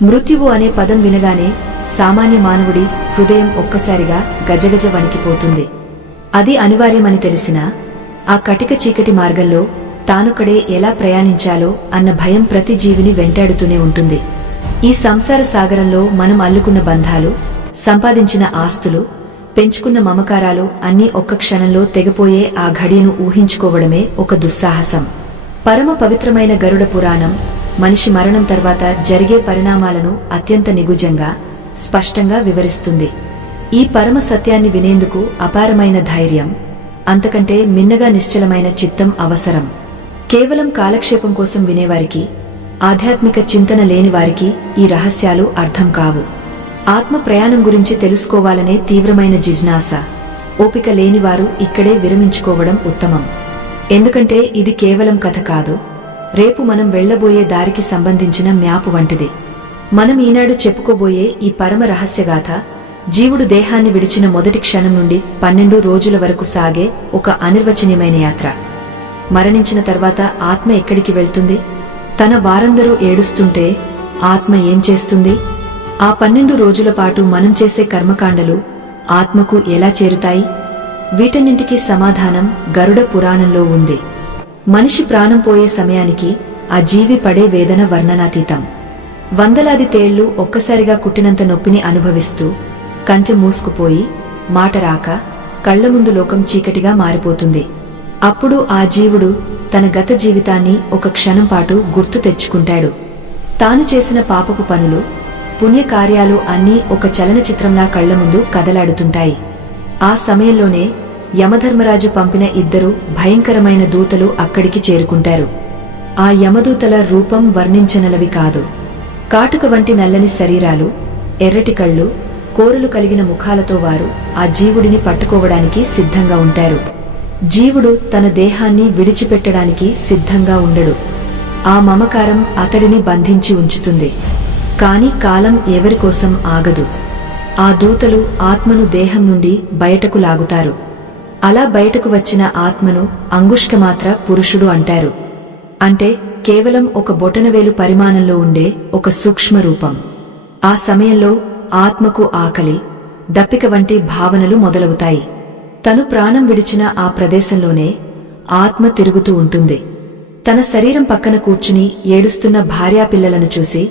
మృత్యువు అనే పదం వినగానే సామాన్య మానవుడి హృదయం ఒక్కసారిగా గజగజ వణికిపోతుంది. అది అనివార్యమని తెలిసినా ఆ కటిక చీకటి మార్గంలో తానొక్కడే ఎలా ప్రయాణించాలో అన్న భయం ప్రతి జీవిని వెంటాడుతూనే ఉంటుంది. ఈ సంసార సాగరంలో మనం అల్లుకున్న బంధాలు, సంపాదించిన ఆస్తులు, పెంచుకున్న మమకారాలు అన్నీ ఒక్క క్షణంలో తెగపోయే ఆ ఘడియను ఊహించుకోవడమే ఒక దుస్సాహసం. పరమ పవిత్రమైన గరుడ పురాణం మనిషి మరణం తర్వాత జరిగే పరిణామాలను అత్యంత నిగుజంగా, స్పష్టంగా వివరిస్తుంది. ఈ పరమ సత్యాన్ని వినేందుకు అపారమైన ధైర్యం, అంతకంటే మిన్నగా నిశ్చలమైన చిత్తం అవసరం. కేవలం కాలక్షేపం కోసం వినేవారికి, ఆధ్యాత్మిక చింతన లేనివారికి ఈ రహస్యాలు అర్థం కావు. ఆత్మ ప్రయాణం గురించి తెలుసుకోవాలనే తీవ్రమైన జిజ్ఞాస, ఓపిక లేనివారు ఇక్కడే విరమించుకోవడం ఉత్తమం. ఎందుకంటే ఇది కేవలం కథ కాదు, రేపు మనం వెళ్లబోయే దారికి సంబంధించిన మ్యాపు వంటిది. మనం ఈనాడు చెప్పుకోబోయే ఈ పరమ రహస్యగాథ జీవుడు దేహాన్ని విడిచిన మొదటి క్షణం నుండి 12 రోజుల వరకు సాగే ఒక అనిర్వచనీయమైన యాత్ర. మరణించిన తర్వాత ఆత్మ ఎక్కడికి వెళ్తుంది? తన వారందరూ ఏడుస్తుంటే ఆత్మ ఏం చేస్తుంది? ఆ 12 రోజుల పాటు మనం చేసే కర్మకాండలు ఆత్మకు ఎలా చేరుతాయి? వీటన్నింటికీ సమాధానం గరుడ పురాణంలో ఉంది. మనిషి ప్రాణం పోయే సమయానికి ఆ జీవి పడే వేదన వర్ణనాతీతం. వందలాది తేళ్లు ఒక్కసారిగా కుట్టినంత నొప్పిని అనుభవిస్తూ కంచె మూసుకుపోయి, మాట రాక, కళ్ల ముందు లోకం చీకటిగా మారిపోతుంది. అప్పుడు ఆ జీవుడు తన గత జీవితాన్ని ఒక క్షణం పాటు గుర్తు తెచ్చుకుంటాడు. తాను చేసిన పాపపు పనులు, పుణ్యకార్యాలు అన్నీ ఒక చలనచిత్రంలా కళ్ల ముందు కదలాడుతుంటాయి. ఆ సమయంలోనే యమధర్మరాజు పంపిన 2 భయంకరమైన దూతలు అక్కడికి చేరుకుంటారు. ఆ యమదూతల రూపం వర్ణించనలవి కాదు. కాటుక వంటి నల్లని శరీరాలు, ఎర్రటి కళ్ళు, కోరలు కలిగిన ముఖాలతో వారు ఆ జీవుడిని పట్టుకోవడానికి సిద్ధంగా ఉంటారు. జీవుడు తన దేహాన్ని విడిచిపెట్టడానికి సిద్ధంగా ఉండడు. ఆ మమకారం అతడిని బంధించి ఉంచుతుంది. కాని కాలం ఎవరికోసం ఆగదు. ఆ దూతలు ఆత్మను దేహం నుండి బయటకు లాగుతారు. అలా బయటకు వచ్చిన ఆత్మను అంగుష్కమాత్ర పురుషుడు అంటారు. అంటే కేవలం ఒక బొటనవేలు పరిమాణంలో ఉండే ఒక సూక్ష్మ రూపం. ఆ సమయంలో ఆత్మకు ఆకలి, దప్పిక వంటి భావనలు మొదలవుతాయి. తను ప్రాణం విడిచిన ఆ ప్రదేశంలోనే ఆత్మ తిరుగుతూ ఉంటుంది. తన శరీరం పక్కన కూర్చుని ఏడుస్తున్న భార్యాపిల్లలను చూసి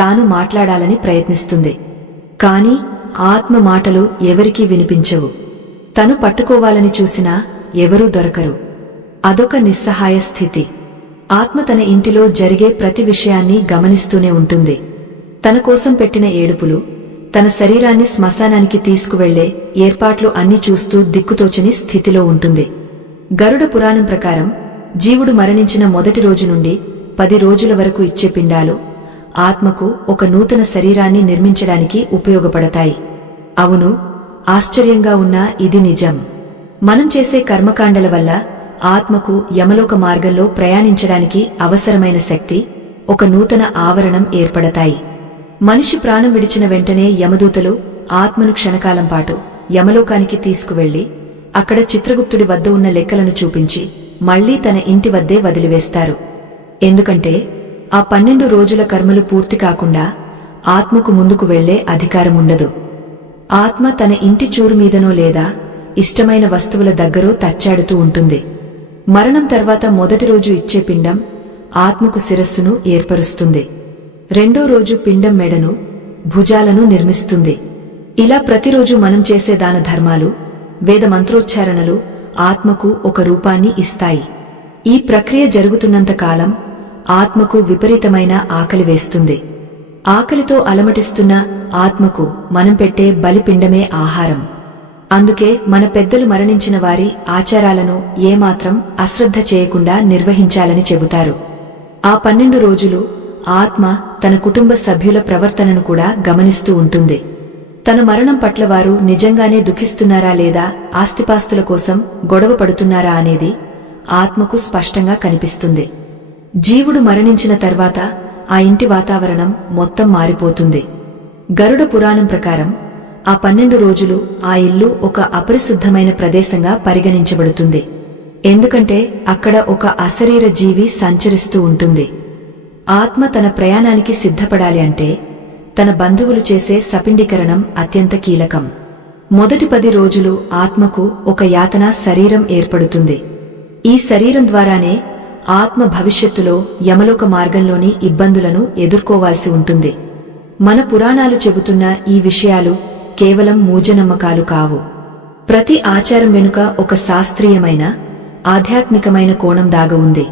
తాను మాట్లాడాలని ప్రయత్నిస్తుంది. కాని ఆత్మ మాటలు ఎవరికీ వినిపించవు. తను పట్టుకోవాలని చూసినా ఎవరూ దొరకరు. అదొక నిస్సహాయ స్థితి. ఆత్మ తన ఇంటిలో జరిగే ప్రతి విషయాన్ని గమనిస్తూనే ఉంటుంది. తన కోసం పెట్టిన ఏడుపులు, తన శరీరాన్ని శ్మశానానికి తీసుకువెళ్లే ఏర్పాట్లు అన్నీ చూస్తూ దిక్కుతోచని స్థితిలో ఉంటుంది. గరుడ పురాణం ప్రకారం జీవుడు మరణించిన మొదటి రోజు నుండి 10 రోజుల వరకు ఇచ్చే పిండాలు ఆత్మకు ఒక నూతన శరీరాన్ని నిర్మించడానికి ఉపయోగపడతాయి. అవును, ఆశ్చర్యంగా ఉన్నా ఇది నిజం. మనం చేసే కర్మకాండల వల్ల ఆత్మకు యమలోక మార్గంలో ప్రయాణించడానికి అవసరమైన శక్తి, ఒక నూతన ఆవరణం ఏర్పడతాయి. మనిషి ప్రాణం విడిచిన వెంటనే యమదూతలు ఆత్మను క్షణకాలం పాటు యమలోకానికి తీసుకువెళ్లి అక్కడ చిత్రగుప్తుడి వద్ద ఉన్న లెక్కలను చూపించి మళ్లీ తన ఇంటి వద్దే వదిలివేస్తారు. ఎందుకంటే ఆ 12 రోజుల కర్మలు పూర్తి కాకుండా ఆత్మకు ముందుకు వెళ్లే అధికారముండదు. ఆత్మ తన ఇంటి చూరు మీదనో లేదా ఇష్టమైన వస్తువుల దగ్గరో తచ్చాడుతూ ఉంటుంది. మరణం తర్వాత మొదటి రోజు ఇచ్చే పిండం ఆత్మకు శిరస్సును ఏర్పరుస్తుంది. రెండో రోజు పిండం మెడను, భుజాలను నిర్మిస్తుంది. ఇలా ప్రతిరోజు మనం చేసే దాన ధర్మాలు, వేద మంత్రోచ్చారణలు ఆత్మకు ఒక రూపాన్ని ఇస్తాయి. ఈ ప్రక్రియ జరుగుతున్నంత కాలం ఆత్మకు విపరీతమైన ఆకలి వేస్తుంది. ఆకలితో అలమటిస్తున్న ఆత్మకు మనం పెట్టే బలిపిండమే ఆహారం. అందుకే మన పెద్దలు మరణించిన వారి ఆచారాలను ఏమాత్రం అశ్రద్ధ చేయకుండా నిర్వహించాలని చెబుతారు. ఆ 12 రోజులు ఆత్మ తన కుటుంబ సభ్యుల ప్రవర్తనను కూడా గమనిస్తూ ఉంటుంది. తన మరణం పట్ల వారు నిజంగానే దుఃఖిస్తున్నారా లేదా ఆస్తిపాస్తుల కోసం గొడవ పడుతున్నారా అనేది ఆత్మకు స్పష్టంగా కనిపిస్తుంది. జీవుడు మరణించిన తర్వాత ఆ ఇంటి వాతావరణం మొత్తం మారిపోతుంది. గరుడ పురాణం ప్రకారం ఆ 12 రోజులు ఆ ఇల్లు ఒక అపరిశుద్ధమైన ప్రదేశంగా పరిగణించబడుతుంది. ఎందుకంటే అక్కడ ఒక అశరీర జీవి సంచరిస్తూ ఉంటుంది. ఆత్మ తన ప్రయాణానికి సిద్ధపడాలి అంటే తన బంధువులు చేసే సపిండీకరణం అత్యంత కీలకం. మొదటి 10 రోజులు ఆత్మకు ఒక యాతనా శరీరం ఏర్పడుతుంది. ఈ శరీరం ద్వారానే ఆత్మ భవిష్యత్తులో యమలోక మార్గంలోని ఇబ్బందులను ఎదుర్కోవాల్సి ఉంటుంది. మన పురాణాలు చెబుతున్న ఈ విషయాలు కేవలం మూఢనమ్మకాలు కావు. ప్రతి ఆచారం వెనుక ఒక శాస్త్రీయమైన, ఆధ్యాత్మికమైన కోణం దాగి ఉంది.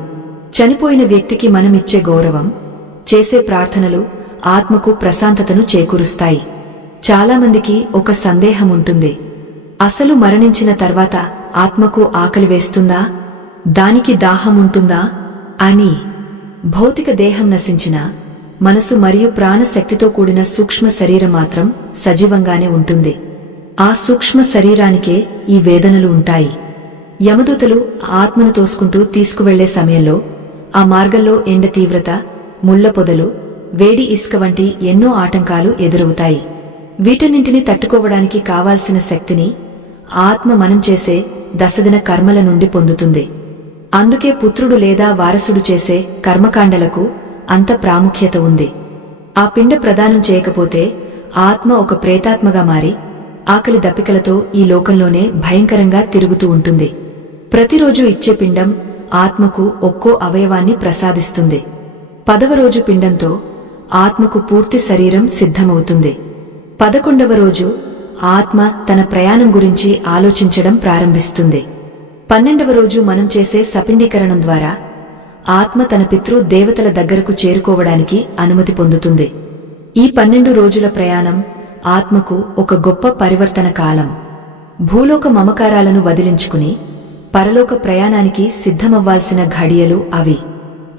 చనిపోయిన వ్యక్తికి మనమిచ్చే గౌరవం, చేసే ప్రార్థనలు ఆత్మకు ప్రశాంతతను చేకూరుస్తాయి. చాలామందికి ఒక సందేహం ఉంటుంది. అసలు మరణించిన తర్వాత ఆత్మకు ఆకలి వేస్తుందా, దానికి దాహం ఉంటుందా అని. భౌతిక దేహం నశించినా మనసు మరియు ప్రాణశక్తితో కూడిన సూక్ష్మ శరీరం మాత్రం సజీవంగానే ఉంటుంది. ఆ సూక్ష్మ శరీరానికే ఈ వేదనలు ఉంటాయి. యమదూతలు ఆత్మను తోసుకుంటూ తీసుకువెళ్లే సమయంలో ఆ మార్గంలో ఎండ తీవ్రత, ముళ్ల పొదలు, వేడి ఇసుక వంటి ఎన్నో ఆటంకాలు ఎదురవుతాయి. వీటన్నింటినీ తట్టుకోవడానికి కావాల్సిన శక్తిని ఆత్మ మనం చేసే దశదిన కర్మల నుండి పొందుతుంది. అందుకే పుత్రుడు లేదా వారసుడు చేసే కర్మకాండలకు అంత ప్రాముఖ్యత ఉంది. ఆ పిండ ప్రదానం చేయకపోతే ఆత్మ ఒక ప్రేతాత్మగా మారి ఆకలి దప్పికలతో ఈ లోకంలోనే భయంకరంగా తిరుగుతూ ఉంటుంది. ప్రతిరోజు ఇచ్చే పిండం ఆత్మకు ఒక్కో అవయవాన్ని ప్రసాదిస్తుంది. 10వ రోజు పిండంతో ఆత్మకు పూర్తి శరీరం సిద్ధమవుతుంది. 11వ రోజు ఆత్మ తన ప్రయాణం గురించి ఆలోచించడం ప్రారంభిస్తుంది. 12వ రోజు మనం చేసే సపిండీకరణం ద్వారా ఆత్మ తన పితృ దేవతల దగ్గరకు చేరుకోవడానికి అనుమతి పొందుతుంది. ఈ 12 రోజుల ప్రయాణం ఆత్మకు ఒక గొప్ప పరివర్తన కాలం. భూలోక మమకారాలను వదిలించుకుని పరలోక ప్రయాణానికి సిద్ధమవ్వాల్సిన ఘడియలు అవి.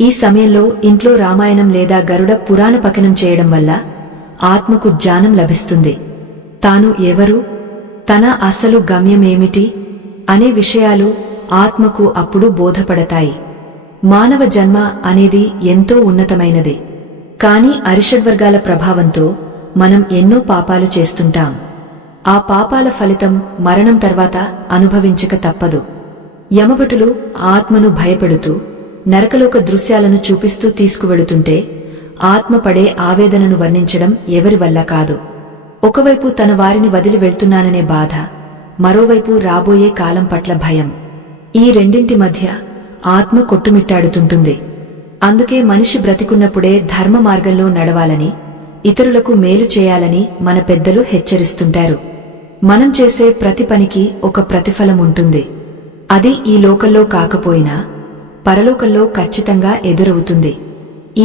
ఈ సమయంలో ఇంట్లో రామాయణం లేదా గరుడ పురాణ పఠనం చేయడం వల్ల ఆత్మకు జ్ఞానం లభిస్తుంది. తాను ఎవరు, తన అసలు గమ్యమేమిటి అనే విషయాలు ఆత్మకు అప్పుడు బోధపడతాయి. మానవ జన్మ అనేది ఎంతో ఉన్నతమైనది. కాని అరిషడ్వర్గాల ప్రభావంతో మనం ఎన్నో పాపాలు చేస్తుంటాం. ఆ పాపాల ఫలితం మరణం తర్వాత అనుభవించక తప్పదు. యమభటులు ఆత్మను భయపెడుతూ నరకలోక దృశ్యాలను చూపిస్తూ తీసుకువెళుతుంటే ఆత్మ పడే ఆవేదనను వర్ణించడం ఎవరి వల్ల కాదు. ఒకవైపు తన వారిని వదిలి వెళ్తున్నాననే బాధ, మరోవైపు రాబోయే కాలం పట్ల భయం. ఈ రెండింటి మధ్య ఆత్మ కొట్టుమిట్టాడుతుంటుంది. అందుకే మనిషి బ్రతికున్నప్పుడే ధర్మ మార్గంలో నడవాలని, ఇతరులకు మేలు చేయాలని మన పెద్దలు హెచ్చరిస్తుంటారు. మనం చేసే ప్రతి పనికి ఒక ప్రతిఫలం ఉంటుంది. అది ఈ లోకంలో కాకపోయినా పరలోకంలో ఖచ్చితంగా ఎదురవుతుంది.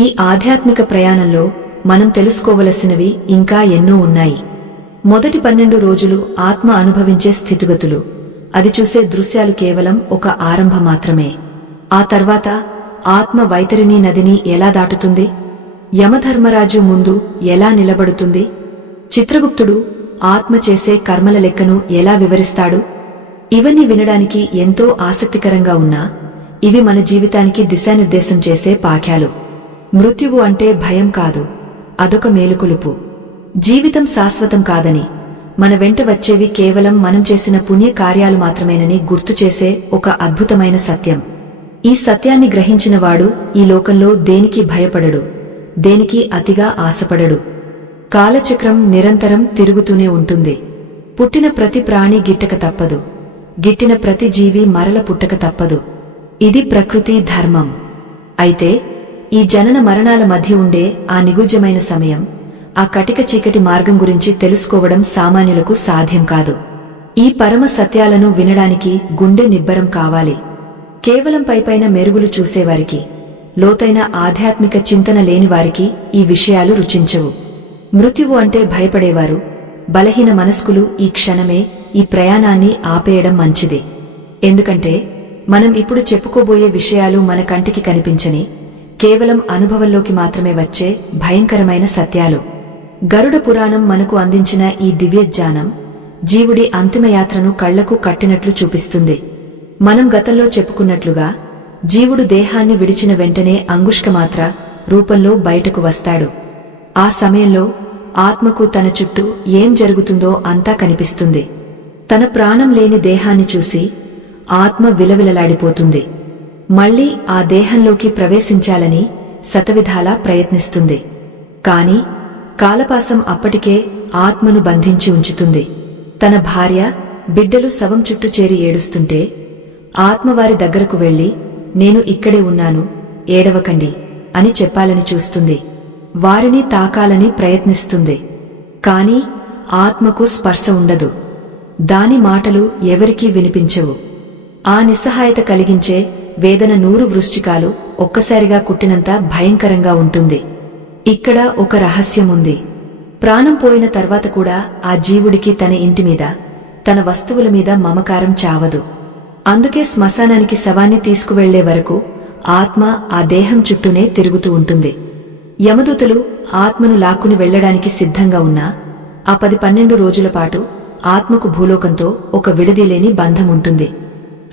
ఈ ఆధ్యాత్మిక ప్రయాణంలో మనం తెలుసుకోవలసినవి ఇంకా ఎన్నో ఉన్నాయి. మొదటి 12 రోజులు ఆత్మ అనుభవించే స్థితిగతులు, అది చూసే దృశ్యాలు కేవలం ఒక ఆరంభం మాత్రమే. ఆ తర్వాత ఆత్మ వైతరిణీ నదిని ఎలా దాటుతుంది, యమధర్మరాజు ముందు ఎలా నిలబడుతుంది, చిత్రగుప్తుడు ఆత్మ చేసే కర్మల లెక్కను ఎలా వివరిస్తాడు. ఇవన్నీ వినడానికి ఎంతో ఆసక్తికరంగా ఉన్నా ఇవి మన జీవితానికి దిశానిర్దేశం చేసే పాఠాలు. మృత్యువు అంటే భయం కాదు, అదొక మేలుకొలుపు. జీవితం శాశ్వతం కాదని, మన వెంట వచ్చేవి కేవలం మనం చేసిన పుణ్య కార్యాలు మాత్రమేనని గుర్తుచేసే ఒక అద్భుతమైన సత్యం. ఈ సత్యాన్ని గ్రహించినవాడు ఈ లోకంలో దేనికి భయపడడు, దేనికి అతిగా ఆశపడడు. కాలచక్రం నిరంతరం తిరుగుతూనే ఉంటుంది. పుట్టిన ప్రతి ప్రాణి గిట్టక తప్పదు, గిట్టిన ప్రతి జీవి మరల పుట్టక తప్పదు. ఇది ప్రకృతి ధర్మం. అయితే ఈ జనన మరణాల మధ్య ఉండే ఆ నిగుజ్జమైన సమయం, ఆ కటిక చీకటి మార్గం గురించి తెలుసుకోవడం సామాన్యులకు సాధ్యం కాదు. ఈ పరమ సత్యాలను వినడానికి గుండె నిబ్బరం కావాలి. కేవలం పైపైన మెరుగులు చూసేవారికి, లోతైన ఆధ్యాత్మిక చింతన లేనివారికి ఈ విషయాలు రుచించవు. మృత్యువు అంటే భయపడేవారు, బలహీన మనస్కులు ఈ క్షణమే ఈ ప్రయాణాన్ని ఆపేయడం మంచిది. ఎందుకంటే మనం ఇప్పుడు చెప్పుకోబోయే విషయాలు మన కంటికి కనిపించని, కేవలం అనుభవంలోకి మాత్రమే వచ్చే భయంకరమైన సత్యాలు. గరుడ పురాణం మనకు అందించిన ఈ దివ్య జ్ఞానం జీవుడి అంతిమయాత్రను కళ్లకు కట్టినట్లు చూపిస్తుంది. మనం గతంలో చెప్పుకున్నట్లుగా జీవుడు దేహాన్ని విడిచిన వెంటనే అంగుష్కమాత్ర రూపంలో బయటకు వస్తాడు. ఆ సమయంలో ఆత్మకు తన చుట్టూ ఏం జరుగుతుందో అంతా కనిపిస్తుంది. తన ప్రాణం లేని దేహాన్ని చూసి ఆత్మ విలవిలలాడిపోతుంది. మళ్లీ ఆ దేహంలోకి ప్రవేశించాలని శతవిధాలా ప్రయత్నిస్తుంది. కాని కాలపాసం అప్పటికే ఆత్మను బంధించి ఉంచుతుంది. తన భార్య, బిడ్డలు శవం చుట్టూ చేరి ఏడుస్తుంటే ఆత్మవారి దగ్గరకు వెళ్లి, నేను ఇక్కడే ఉన్నాను, ఏడవకండి అని చెప్పాలని చూస్తుంది. వారిని తాకాలని ప్రయత్నిస్తుంది. కాని ఆత్మకు స్పర్శ ఉండదు. దాని మాటలు ఎవరికీ వినిపించవు. ఆ నిస్సహాయత కలిగించే వేదన 100 వృశ్చికాలు ఒక్కసారిగా కుట్టినంత భయంకరంగా ఉంటుంది. ఇక్కడ ఒక రహస్యముంది. ప్రాణం పోయిన తర్వాత కూడా ఆ జీవుడికి తన ఇంటి మీద, తన వస్తువుల మీద మమకారం చావదు. అందుకే శ్మశానానికి శవాన్ని తీసుకువెళ్లే వరకు ఆత్మ ఆ దేహం చుట్టూనే తిరుగుతూ ఉంటుంది. యమదూతలు ఆత్మను లాక్కుని వెళ్లడానికి సిద్ధంగా ఉన్నా ఆ 10-12 రోజుల పాటు ఆత్మకు భూలోకంతో ఒక విడదీలేని బంధం ఉంటుంది.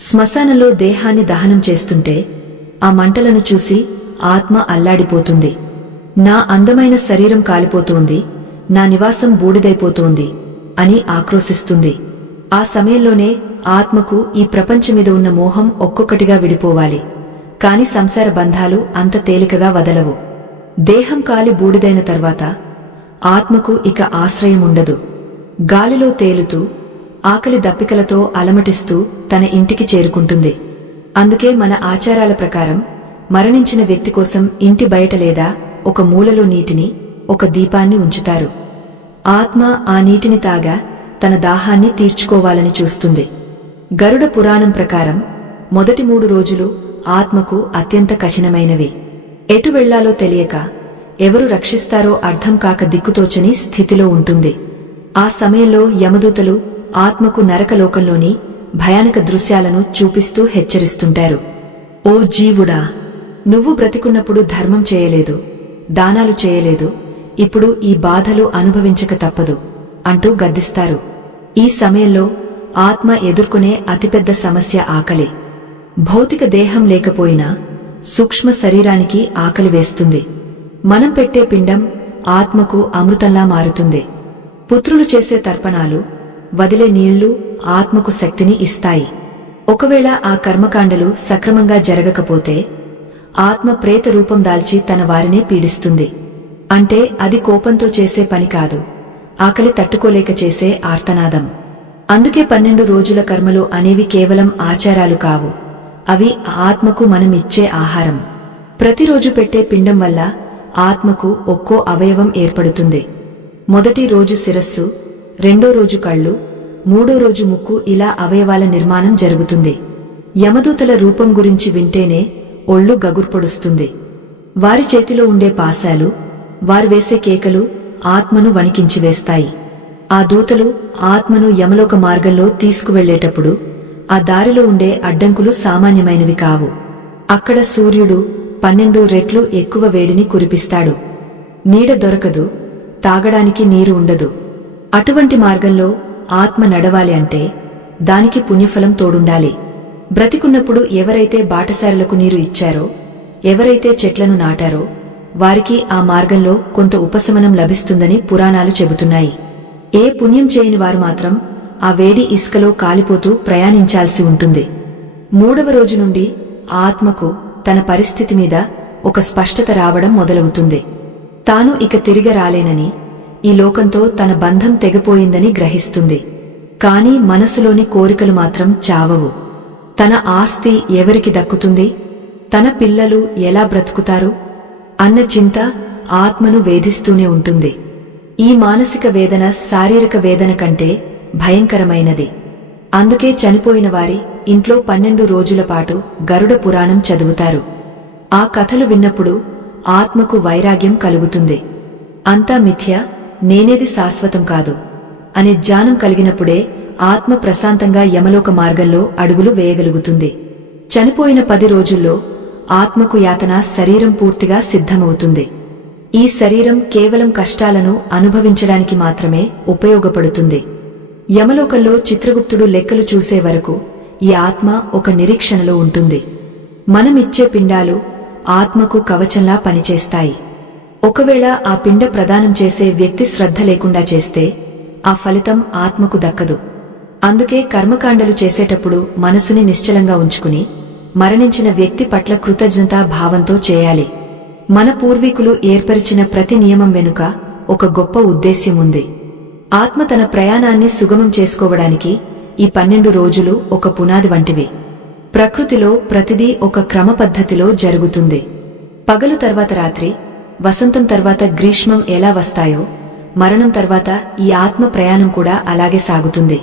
శ్మశానంలో దేహాన్ని దహనం చేస్తుంటే ఆ మంటలను చూసి ఆత్మ అల్లాడిపోతుంది. నా అందమైన శరీరం కాలిపోతోంది, నా నివాసం బూడిదైపోతోంది అని ఆక్రోశిస్తుంది. ఆ సమయంలోనే ఆత్మకు ఈ ప్రపంచమీద ఉన్న మోహం ఒక్కొక్కటిగా విడిపోవాలి. కాని సంసార బంధాలు అంత తేలికగా వదలవు. దేహం కాలి బూడిదైన తర్వాత ఆత్మకు ఇక ఆశ్రయం ఉండదు. గాలిలో తేలుతూ, ఆకలి దప్పికలతో అలమటిస్తూ తన ఇంటికి చేరుకుంటుంది. అందుకే మన ఆచారాల ప్రకారం మరణించిన వ్యక్తి కోసం ఇంటి బయట లేదా ఒక మూలలో నీటిని, ఒక దీపాన్ని ఉంచుతారు. ఆత్మ ఆ నీటిని తాగా తన దాహాన్ని తీర్చుకోవాలని చూస్తుంది. గరుడ పురాణం ప్రకారం మొదటి 3 రోజులు ఆత్మకు అత్యంత కఠినమైనవి. ఎటు వెళ్లాలో తెలియక, ఎవరు రక్షిస్తారో అర్థం కాక దిక్కుతోచని స్థితిలో ఉంటుంది. ఆ సమయంలో యమదూతలు ఆత్మకు నరకలోకంలోని భయానక దృశ్యాలను చూపిస్తూ హెచ్చరిస్తుంటారు. ఓ జీవుడా, నువ్వు బ్రతికున్నప్పుడు ధర్మం చేయలేదు, దానాలు చేయలేదు, ఇప్పుడు ఈ బాధలు అనుభవించక తప్పదు అంటూ గద్దిస్తారు. ఈ సమయంలో ఆత్మ ఎదుర్కొనే అతిపెద్ద సమస్య ఆకలి. భౌతిక దేహం లేకపోయినా సూక్ష్మ శరీరానికి ఆకలి వేస్తుంది. మనం పెట్టే పిండం ఆత్మకు అమృతంలా మారుతుంది. పుత్రులు చేసే తర్పణాలు, వదిలే నీళ్లు ఆత్మకు శక్తిని ఇస్తాయి. ఒకవేళ ఆ కర్మకాండలు సక్రమంగా జరగకపోతే ఆత్మ ప్రేత రూపం దాల్చి తన వారినే పీడిస్తుంది. అంటే అది కోపంతో చేసే పని కాదు, ఆకలి తట్టుకోలేక చేసే ఆర్తనాదం. అందుకే 12 రోజుల కర్మలు అనేవి కేవలం ఆచారాలు కావు, అవి ఆత్మకు మనం ఇచ్చే ఆహారం. ప్రతిరోజు పెట్టే పిండం వల్ల ఆత్మకు ఒక్కో అవయవం ఏర్పడుతుంది. మొదటి రోజు శిరస్సు, రెండో రోజు కళ్ళు, మూడో రోజు ముక్కు, ఇలా అవయవాల నిర్మాణం జరుగుతుంది. యమదూతల రూపం గురించి వింటేనే ఒళ్ళు గగుర్పొడుస్తుంది. వారి చేతిలో ఉండే పాశాలు, వారు వేసే కేకలు ఆత్మను వణికించివేస్తాయి. ఆ దూతలు ఆత్మను యమలోక మార్గంలో తీసుకువెళ్లేటప్పుడు ఆ దారిలో ఉండే అడ్డంకులు సామాన్యమైనవి కావు. అక్కడ సూర్యుడు 12 రెట్లు ఎక్కువ వేడిని కురిపిస్తాడు. నీడ దొరకదు, తాగడానికి నీరు ఉండదు. అటువంటి మార్గంలో ఆత్మ నడవాలి అంటే దానికి పుణ్యఫలం తోడుండాలి. బ్రతికున్నప్పుడు ఎవరైతే బాటసారులకు నీరు ఇచ్చారో, ఎవరైతే చెట్లను నాటారో వారికి ఆ మార్గంలో కొంత ఉపశమనం లభిస్తుందని పురాణాలు చెబుతున్నాయి. ఏ పుణ్యం చేయని వారు మాత్రం ఆ వేడి ఇసుకలో కాలిపోతూ ప్రయాణించాల్సి ఉంటుంది. 3వ రోజు నుండి ఆత్మకు తన పరిస్థితి మీద ఒక స్పష్టత రావడం మొదలవుతుంది. తాను ఇక తిరిగి రాలేనని, ఈ లోకంతో తన బంధం తెగిపోయిందని గ్రహిస్తుంది. కాని మనసులోని కోరికలు మాత్రం చావవు. తన ఆస్తి ఎవరికి దక్కుతుంది, తన పిల్లలు ఎలా బ్రతుకుతారు అన్న చింత ఆత్మను వేధిస్తూనే ఉంటుంది. ఈ మానసిక వేదన శారీరక వేదన కంటే భయంకరమైనది. అందుకే చనిపోయిన వారి ఇంట్లో 12 రోజుల పాటు గరుడ పురాణం చదువుతారు. ఆ కథలు విన్నప్పుడు ఆత్మకు వైరాగ్యం కలుగుతుంది. అంతా మిథ్య, నేనేది శాశ్వతం కాదు అనే జ్ఞానం కలిగినప్పుడే ఆత్మ ప్రశాంతంగా యమలోక మార్గంలో అడుగులు వేయగలుగుతుంది. చనిపోయిన 10 రోజుల్లో ఆత్మకు యాతన శరీరం పూర్తిగా సిద్ధమవుతుంది. ఈ శరీరం కేవలం కష్టాలను అనుభవించడానికి మాత్రమే ఉపయోగపడుతుంది. యమలోకంలో చిత్రగుప్తుడు లెక్కలు చూసే వరకు ఈ ఆత్మ ఒక నిరీక్షణలో ఉంటుంది. మనమిచ్చే పిండాలు ఆత్మకు కవచంలా పనిచేస్తాయి. ఒకవేళ ఆ పిండ ప్రదానం చేసే వ్యక్తి శ్రద్ధ లేకుండా చేస్తే ఆ ఫలితం ఆత్మకు దక్కదు. అందుకే కర్మకాండలు చేసేటప్పుడు మనసుని నిశ్చలంగా ఉంచుకుని మరణించిన వ్యక్తి పట్ల కృతజ్ఞతా భావంతో చేయాలి. మన పూర్వీకులు ఏర్పరిచిన ప్రతి నియమం వెనుక ఒక గొప్ప ఉద్దేశ్యం ఉంది. ఆత్మ తన ప్రయాణాన్ని సుగమం చేసుకోవడానికి ఈ 12 రోజులు ఒక పునాది వంటివి. ప్రకృతిలో ప్రతిదీ ఒక క్రమపద్ధతిలో జరుగుతుంది. పగలు తర్వాత రాత్రి, వసంతం తర్వాత గ్రీష్మం ఎలా వస్తాయో, మరణం తర్వాత ఈ ఆత్మ ప్రయాణం కూడా అలాగే సాగుతుంది.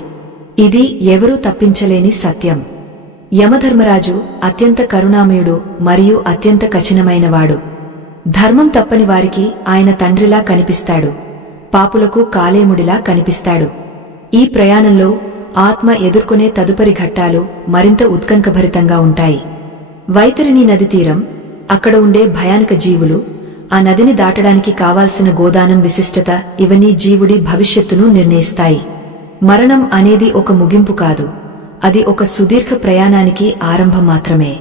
ఇది ఎవరూ తప్పించలేని సత్యం. యమధర్మరాజు అత్యంత కరుణామయుడు మరియు అత్యంత కఠినమైనవాడు. ధర్మం తప్పని వారికి ఆయన తండ్రిలా కనిపిస్తాడు, పాపులకు కాలేముడిలా కనిపిస్తాడు. ఈ ప్రయాణంలో ఆత్మ ఎదుర్కొనే తదుపరి ఘట్టాలు మరింత ఉత్కంఠభరితంగా ఉంటాయి. వైతరిణి నది తీరం, అక్కడ ఉండే భయానక జీవులు, ఆ నదిని దాటడానికి కావాల్సిన గోదానం విశిష్టత ఇవన్నీ జీవుడి భవిష్యత్తును నిర్ణయిస్తాయి. మరణం అనేది ఒక ముగింపు కాదు, అది ఒక సుదీర్ఘ ప్రయాణానికి ఆరంభం మాత్రమే.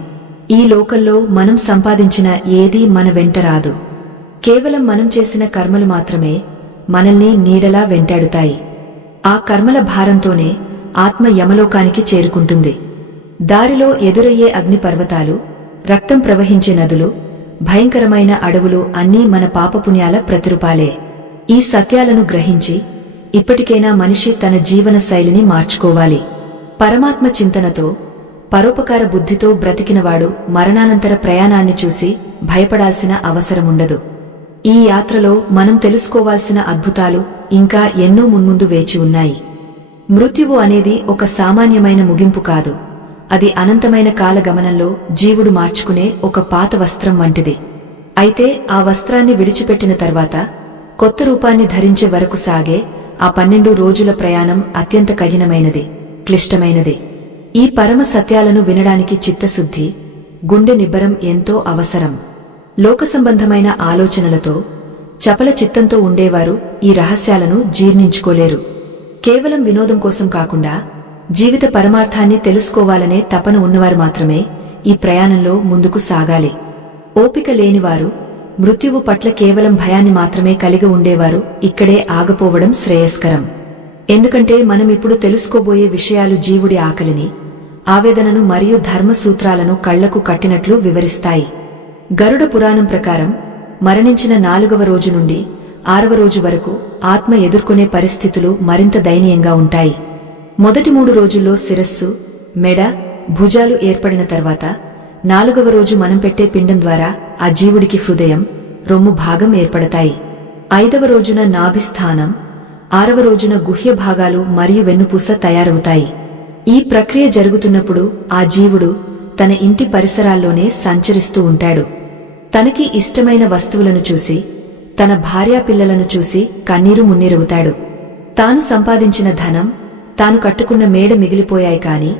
ఈ లోకంలో మనం సంపాదించిన ఏదీ మన వెంట రాదు. కేవలం మనం చేసిన కర్మలు మాత్రమే మనల్ని నీడలా వెంటాడుతాయి. ఆ కర్మల భారంతోనే ఆత్మ యమలోకానికి చేరుకుంటుంది. దారిలో ఎదురయ్యే అగ్నిపర్వతాలు, రక్తం ప్రవహించే నదులు, భయంకరమైన అడవులు అన్నీ మన పాపపుణ్యాల ప్రతిరూపాలే. ఈ సత్యాలను గ్రహించి ఇప్పటికైనా మనిషి తన జీవన శైలిని మార్చుకోవాలి. పరమాత్మ చింతనతో, పరోపకార బుద్ధితో బ్రతికినవాడు మరణానంతర ప్రయాణాన్ని చూసి భయపడాల్సిన అవసరముండదు. ఈ యాత్రలో మనం తెలుసుకోవాల్సిన అద్భుతాలు ఇంకా ఎన్నో మున్ముందు వేచి ఉన్నాయి. మృత్యువు అనేది ఒక సామాన్యమైన ముగింపు కాదు, అది అనంతమైన కాలగమనంలో జీవుడు మార్చుకునే ఒక పాత వస్త్రం వంటిది. అయితే ఆ వస్త్రాన్ని విడిచిపెట్టిన తర్వాత కొత్త రూపాన్ని ధరించే వరకు సాగే ఆ 12 రోజుల ప్రయాణం అత్యంత కఠినమైనది, క్లిష్టమైనది. ఈ పరమ సత్యాలను వినడానికి చిత్తశుద్ధి, గుండె నిబ్బరం ఎంతో అవసరం. లోకసంబంధమైన ఆలోచనలతో, చపల చిత్తంతో ఉండేవారు ఈ రహస్యాలను జీర్ణించుకోలేరు. కేవలం వినోదం కోసం కాకుండా జీవిత పరమార్థాన్ని తెలుసుకోవాలనే తపన ఉన్నవారు మాత్రమే ఈ ప్రయాణంలో ముందుకు సాగాలి. ఓపిక లేనివారు, మృత్యువు పట్ల కేవలం భయాన్ని మాత్రమే కలిగి ఉండేవారు ఇక్కడే ఆగపోవడం శ్రేయస్కరం. ఎందుకంటే మనం ఇప్పుడు తెలుసుకోబోయే విషయాలు జీవుడి ఆకలిని, ఆవేదనను మరియు ధర్మసూత్రాలను కళ్లకు కట్టినట్లు వివరిస్తాయి. గరుడ పురాణం ప్రకారం మరణించిన 4వ రోజు నుండి 6వ రోజు వరకు ఆత్మ ఎదుర్కొనే పరిస్థితులు మరింత దయనీయంగా ఉంటాయి. మొదటి 3 రోజుల్లో శిరస్సు, మెడ, భుజాలు ఏర్పడిన తర్వాత 4వ రోజు మనం పెట్టే పిండం ద్వారా ఆ జీవుడికి హృదయం, రొమ్ము భాగం ఏర్పడతాయి. 5వ రోజున నాభిస్థానం, 6వ రోజున గుహ్య భాగాలు మరియు వెన్నుపూస తయారవుతాయి. ఈ ప్రక్రియ జరుగుతున్నప్పుడు ఆ జీవుడు తన ఇంటి పరిసరాల్లోనే సంచరిస్తూ ఉంటాడు. తనకి ఇష్టమైన వస్తువులను చూసి, తన భార్యాపిల్లలను చూసి కన్నీరు మున్నీరవుతాడు. తాను సంపాదించిన ధనం, తాను కట్టుకున్న మేడ మిగిలిపోయాయి కాని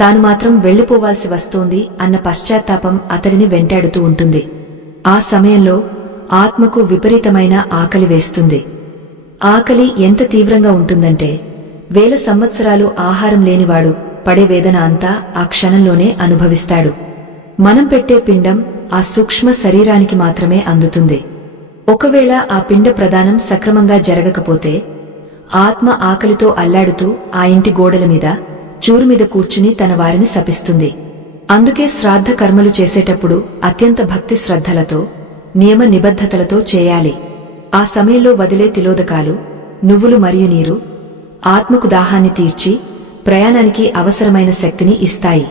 తాను మాత్రం వెళ్లిపోవాల్సి వస్తోంది అన్న పశ్చాత్తాపం అతడిని వెంటాడుతూ ఉంటుంది. ఆ సమయంలో ఆత్మకు విపరీతమైన ఆకలి వేస్తుంది. ఆకలి ఎంత తీవ్రంగా ఉంటుందంటే 1000 సంవత్సరాలు ఆహారం లేనివాడు పడే వేదన అంతా ఆ క్షణంలోనే అనుభవిస్తాడు. మనం పెట్టే పిండం ఆ సూక్ష్మ శరీరానికి మాత్రమే అందుతుంది. ఒకవేళ ఆ పిండ ప్రదానం సక్రమంగా జరగకపోతే ఆత్మ ఆకలితో అల్లాడుతూ ఆ ఇంటి గోడల మీద, చూరు మీద కూర్చుని తన వారిని శపిస్తుంది. అందుకే శ్రాద్ధ కర్మలు చేసేటప్పుడు అత్యంత భక్తి శ్రద్ధలతో, నియమ నిబద్ధతలతో చేయాలి. ఆ సమయంలో వదిలే తిలోదకాలు, నువ్వులు మరియు నీరు ఆత్మకు దాహాన్ని తీర్చి ప్రయాణానికి అవసరమైన శక్తిని ఇస్తాయి.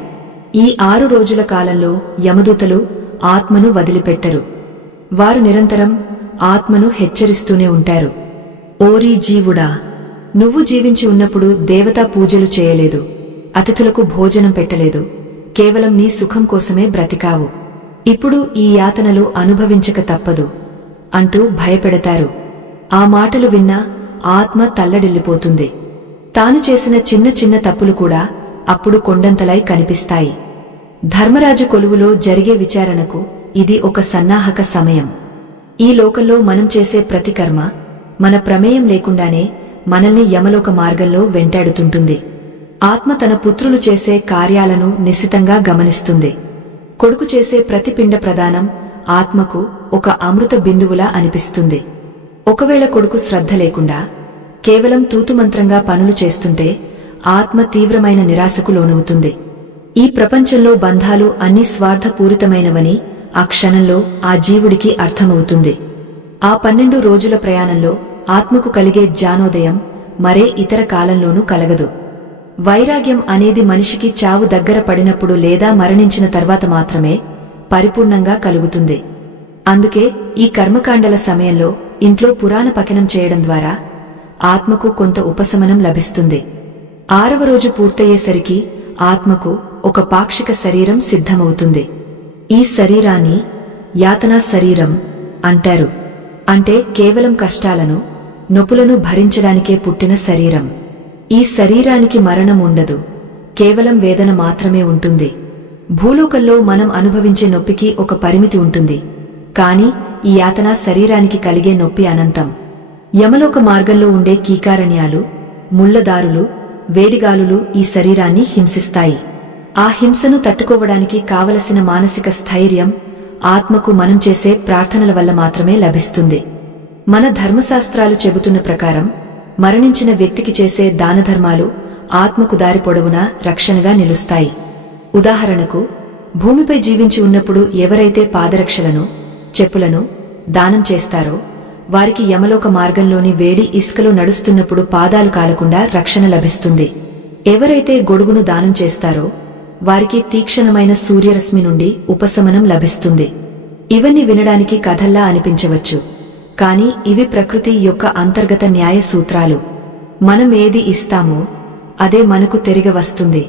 ఈ 6 రోజుల కాలంలో యమదూతలు ఆత్మను వదిలిపెట్టరు. వారు నిరంతరం ఆత్మను హెచ్చరిస్తూనే ఉంటారు. ఓరీ జీవుడా, నువ్వు జీవించి ఉన్నప్పుడు దేవతా పూజలు చేయలేదు, అతిథులకు భోజనం పెట్టలేదు, కేవలం నీ సుఖం కోసమే బ్రతికావు. ఇప్పుడు ఈ యాతనలు అనుభవించక తప్పదు అంటూ భయపెడతారు. ఆ మాటలు విన్నా ఆత్మ తల్లడిల్లిపోతుంది. తాను చేసిన చిన్న చిన్న తప్పులు కూడా అప్పుడు కొండంతలై కనిపిస్తాయి. ధర్మరాజు కొలువులో జరిగే విచారణకు ఇది ఒక సన్నాహక సమయం. ఈ లోకంలో మనం చేసే ప్రతి కర్మ మన ప్రమేయం లేకుండానే మనల్ని యమలోక మార్గంలో వెంటాడుతుంటుంది. ఆత్మ తన పుత్రులు చేసే కార్యాలను నిశితంగా గమనిస్తుంది. కొడుకు చేసే ప్రతి పిండ ప్రదానం ఆత్మకు ఒక అమృత బిందువులా అనిపిస్తుంది. ఒకవేళ కొడుకు శ్రద్ధ లేకుండా కేవలం తూతుమంత్రంగా పనులు చేస్తుంటే ఆత్మ తీవ్రమైన నిరాశకు లోనవుతుంది. ఈ ప్రపంచంలో బంధాలు అన్ని స్వార్థపూరితమైనవని ఆ క్షణంలో ఆ జీవుడికి అర్థమవుతుంది. ఆ 12 రోజుల ప్రయాణంలో ఆత్మకు కలిగే జ్ఞానోదయం మరే ఇతర కాలంలోనూ కలగదు. వైరాగ్యం అనేది మనిషికి చావు దగ్గర పడినప్పుడు లేదా మరణించిన తర్వాత మాత్రమే పరిపూర్ణంగా కలుగుతుంది. అందుకే ఈ కర్మకాండల సమయంలో ఇంట్లో పురాణ పఠనం చేయడం ద్వారా ఆత్మకు కొంత ఉపశమనం లభిస్తుంది. 6వ రోజు పూర్తయ్యేసరికి ఆత్మకు ఒక పాక్షిక శరీరం సిద్ధమవుతుంది. ఈ శరీరాన్ని యాతనా శరీరం అంటారు. అంటే కేవలం కష్టాలను, నొప్పులను భరించడానికే పుట్టిన శరీరం. ఈ శరీరానికి మరణం ఉండదు, కేవలం వేదన మాత్రమే ఉంటుంది. భూలోకంలో మనం అనుభవించే నొప్పికి ఒక పరిమితి ఉంటుంది, కాని ఈ యాతనా శరీరానికి కలిగే నొప్పి అనంతం. యమలోక మార్గంలో ఉండే కీకారణ్యాలు, ముళ్లదారులు, వేడిగాలులు ఈ శరీరాన్ని హింసిస్తాయి. ఆ హింసను తట్టుకోవడానికి కావలసిన మానసిక స్థైర్యం ఆత్మకు మనం చేసే ప్రార్థనల వల్ల మాత్రమే లభిస్తుంది. మన ధర్మశాస్త్రాలు చెబుతున్న ప్రకారం మరణించిన వ్యక్తికి చేసే దానధర్మాలు ఆత్మకు దారి పొడవునా రక్షణగా నిలుస్తాయి. ఉదాహరణకు, భూమిపై జీవించి ఉన్నప్పుడు ఎవరైతే పాదరక్షలను, చెప్పులను దానం చేస్తారో వారికి యమలోక మార్గంలోని వేడి ఇసుకలో నడుస్తున్నప్పుడు పాదాలు కాలకుండా రక్షణ లభిస్తుంది. ఎవరైతే గొడుగును దానం చేస్తారో వారికి తీక్షణమైన సూర్యరశ్మి నుండి ఉపశమనం లభిస్తుంది. ఇవన్నీ వినడానికి కథల్లా అనిపించవచ్చు, కాని ఇవి ప్రకృతి యొక్క అంతర్గత న్యాయ సూత్రాలు. మనం ఏది ఇస్తామో అదే మనకు తిరిగి వస్తుంది.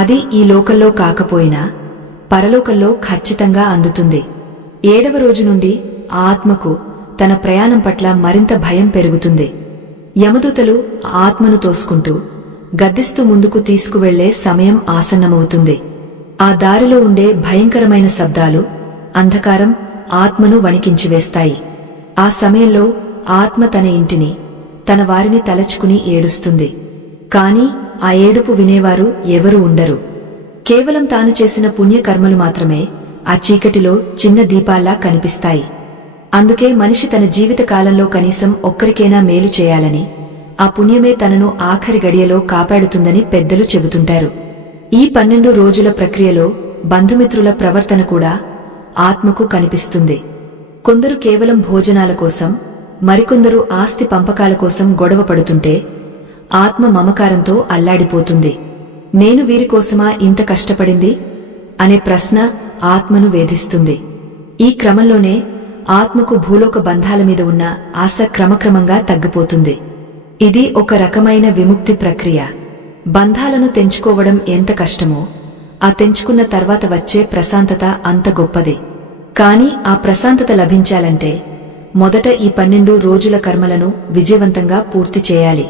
అది ఈ లోకంలో కాకపోయినా పరలోకంలో ఖచ్చితంగా అందుతుంది. 7వ రోజు నుండి ఆత్మకు తన ప్రయాణం పట్ల మరింత భయం పెరుగుతుంది. యమదూతలు ఆత్మను తోసుకుంటూ గద్దిస్తూ ముందుకు తీసుకువెళ్లే సమయం ఆసన్నమవుతుంది. ఆ దారిలో ఉండే భయంకరమైన శబ్దాలు, అంధకారం ఆత్మను వణికించివేస్తాయి. ఆ సమయంలో ఆత్మ తన ఇంటిని, తన వారిని తలచుకుని ఏడుస్తుంది. కాని ఆ ఏడుపు వినేవారు ఎవరూ ఉండరు. కేవలం తాను చేసిన పుణ్యకర్మలు మాత్రమే ఆ చీకటిలో చిన్న దీపాల్లా కనిపిస్తాయి. అందుకే మనిషి తన జీవిత కాలంలో కనీసం ఒక్కరికైనా మేలు చేయాలని, ఆ పుణ్యమే తనను ఆఖరి గడియలో కాపాడుతుందని పెద్దలు చెబుతుంటారు. ఈ 12 రోజుల ప్రక్రియలో బంధుమిత్రుల ప్రవర్తన కూడా ఆత్మకు కనిపిస్తుంది. కొందరు కేవలం భోజనాల కోసం, మరికొందరు ఆస్తి పంపకాల కోసం గొడవ పడుతుంటే ఆత్మ మమకారంతో అల్లాడిపోతుంది. నేను వీరికోసమా ఇంత కష్టపడింది అనే ప్రశ్న ఆత్మను వేధిస్తుంది. ఈ క్రమంలోనే ఆత్మకు భూలోక బంధాల మీద ఉన్న ఆశ క్రమక్రమంగా తగ్గిపోతుంది. ఇది ఒక రకమైన విముక్తి ప్రక్రియ. బంధాలను తెంచుకోవడం ఎంత కష్టమో, ఆ తెంచుకున్న తర్వాత వచ్చే ప్రశాంతత అంత గొప్పది. కాని ఆ ప్రశాంతత లభించాలంటే మొదట ఈ 12 రోజుల కర్మలను విజయవంతంగా పూర్తి చేయాలి.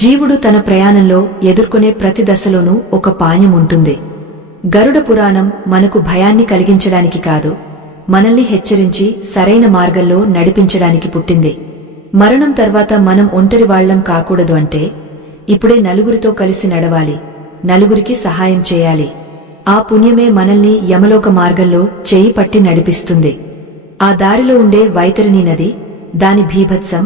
జీవుడు తన ప్రయాణంలో ఎదుర్కొనే ప్రతి దశలోనూ ఒక పాణ్యం ఉంటుంది. గరుడ పురాణం మనకు భయాన్ని కలిగించడానికి కాదు, మనల్ని హెచ్చరించి సరైన మార్గంలో నడిపించడానికి పుట్టింది. మరణం తర్వాత మనం ఒంటరివాళ్లం కాకూడదు అంటే ఇప్పుడే నలుగురితో కలిసి నడవాలి, నలుగురికి సహాయం చేయాలి. ఆ పుణ్యమే మనల్ని యమలోక మార్గంలో చేయి పట్టి నడిపిస్తుంది. ఆ దారిలో ఉండే వైతరిణి నది, దాని భీభత్సం,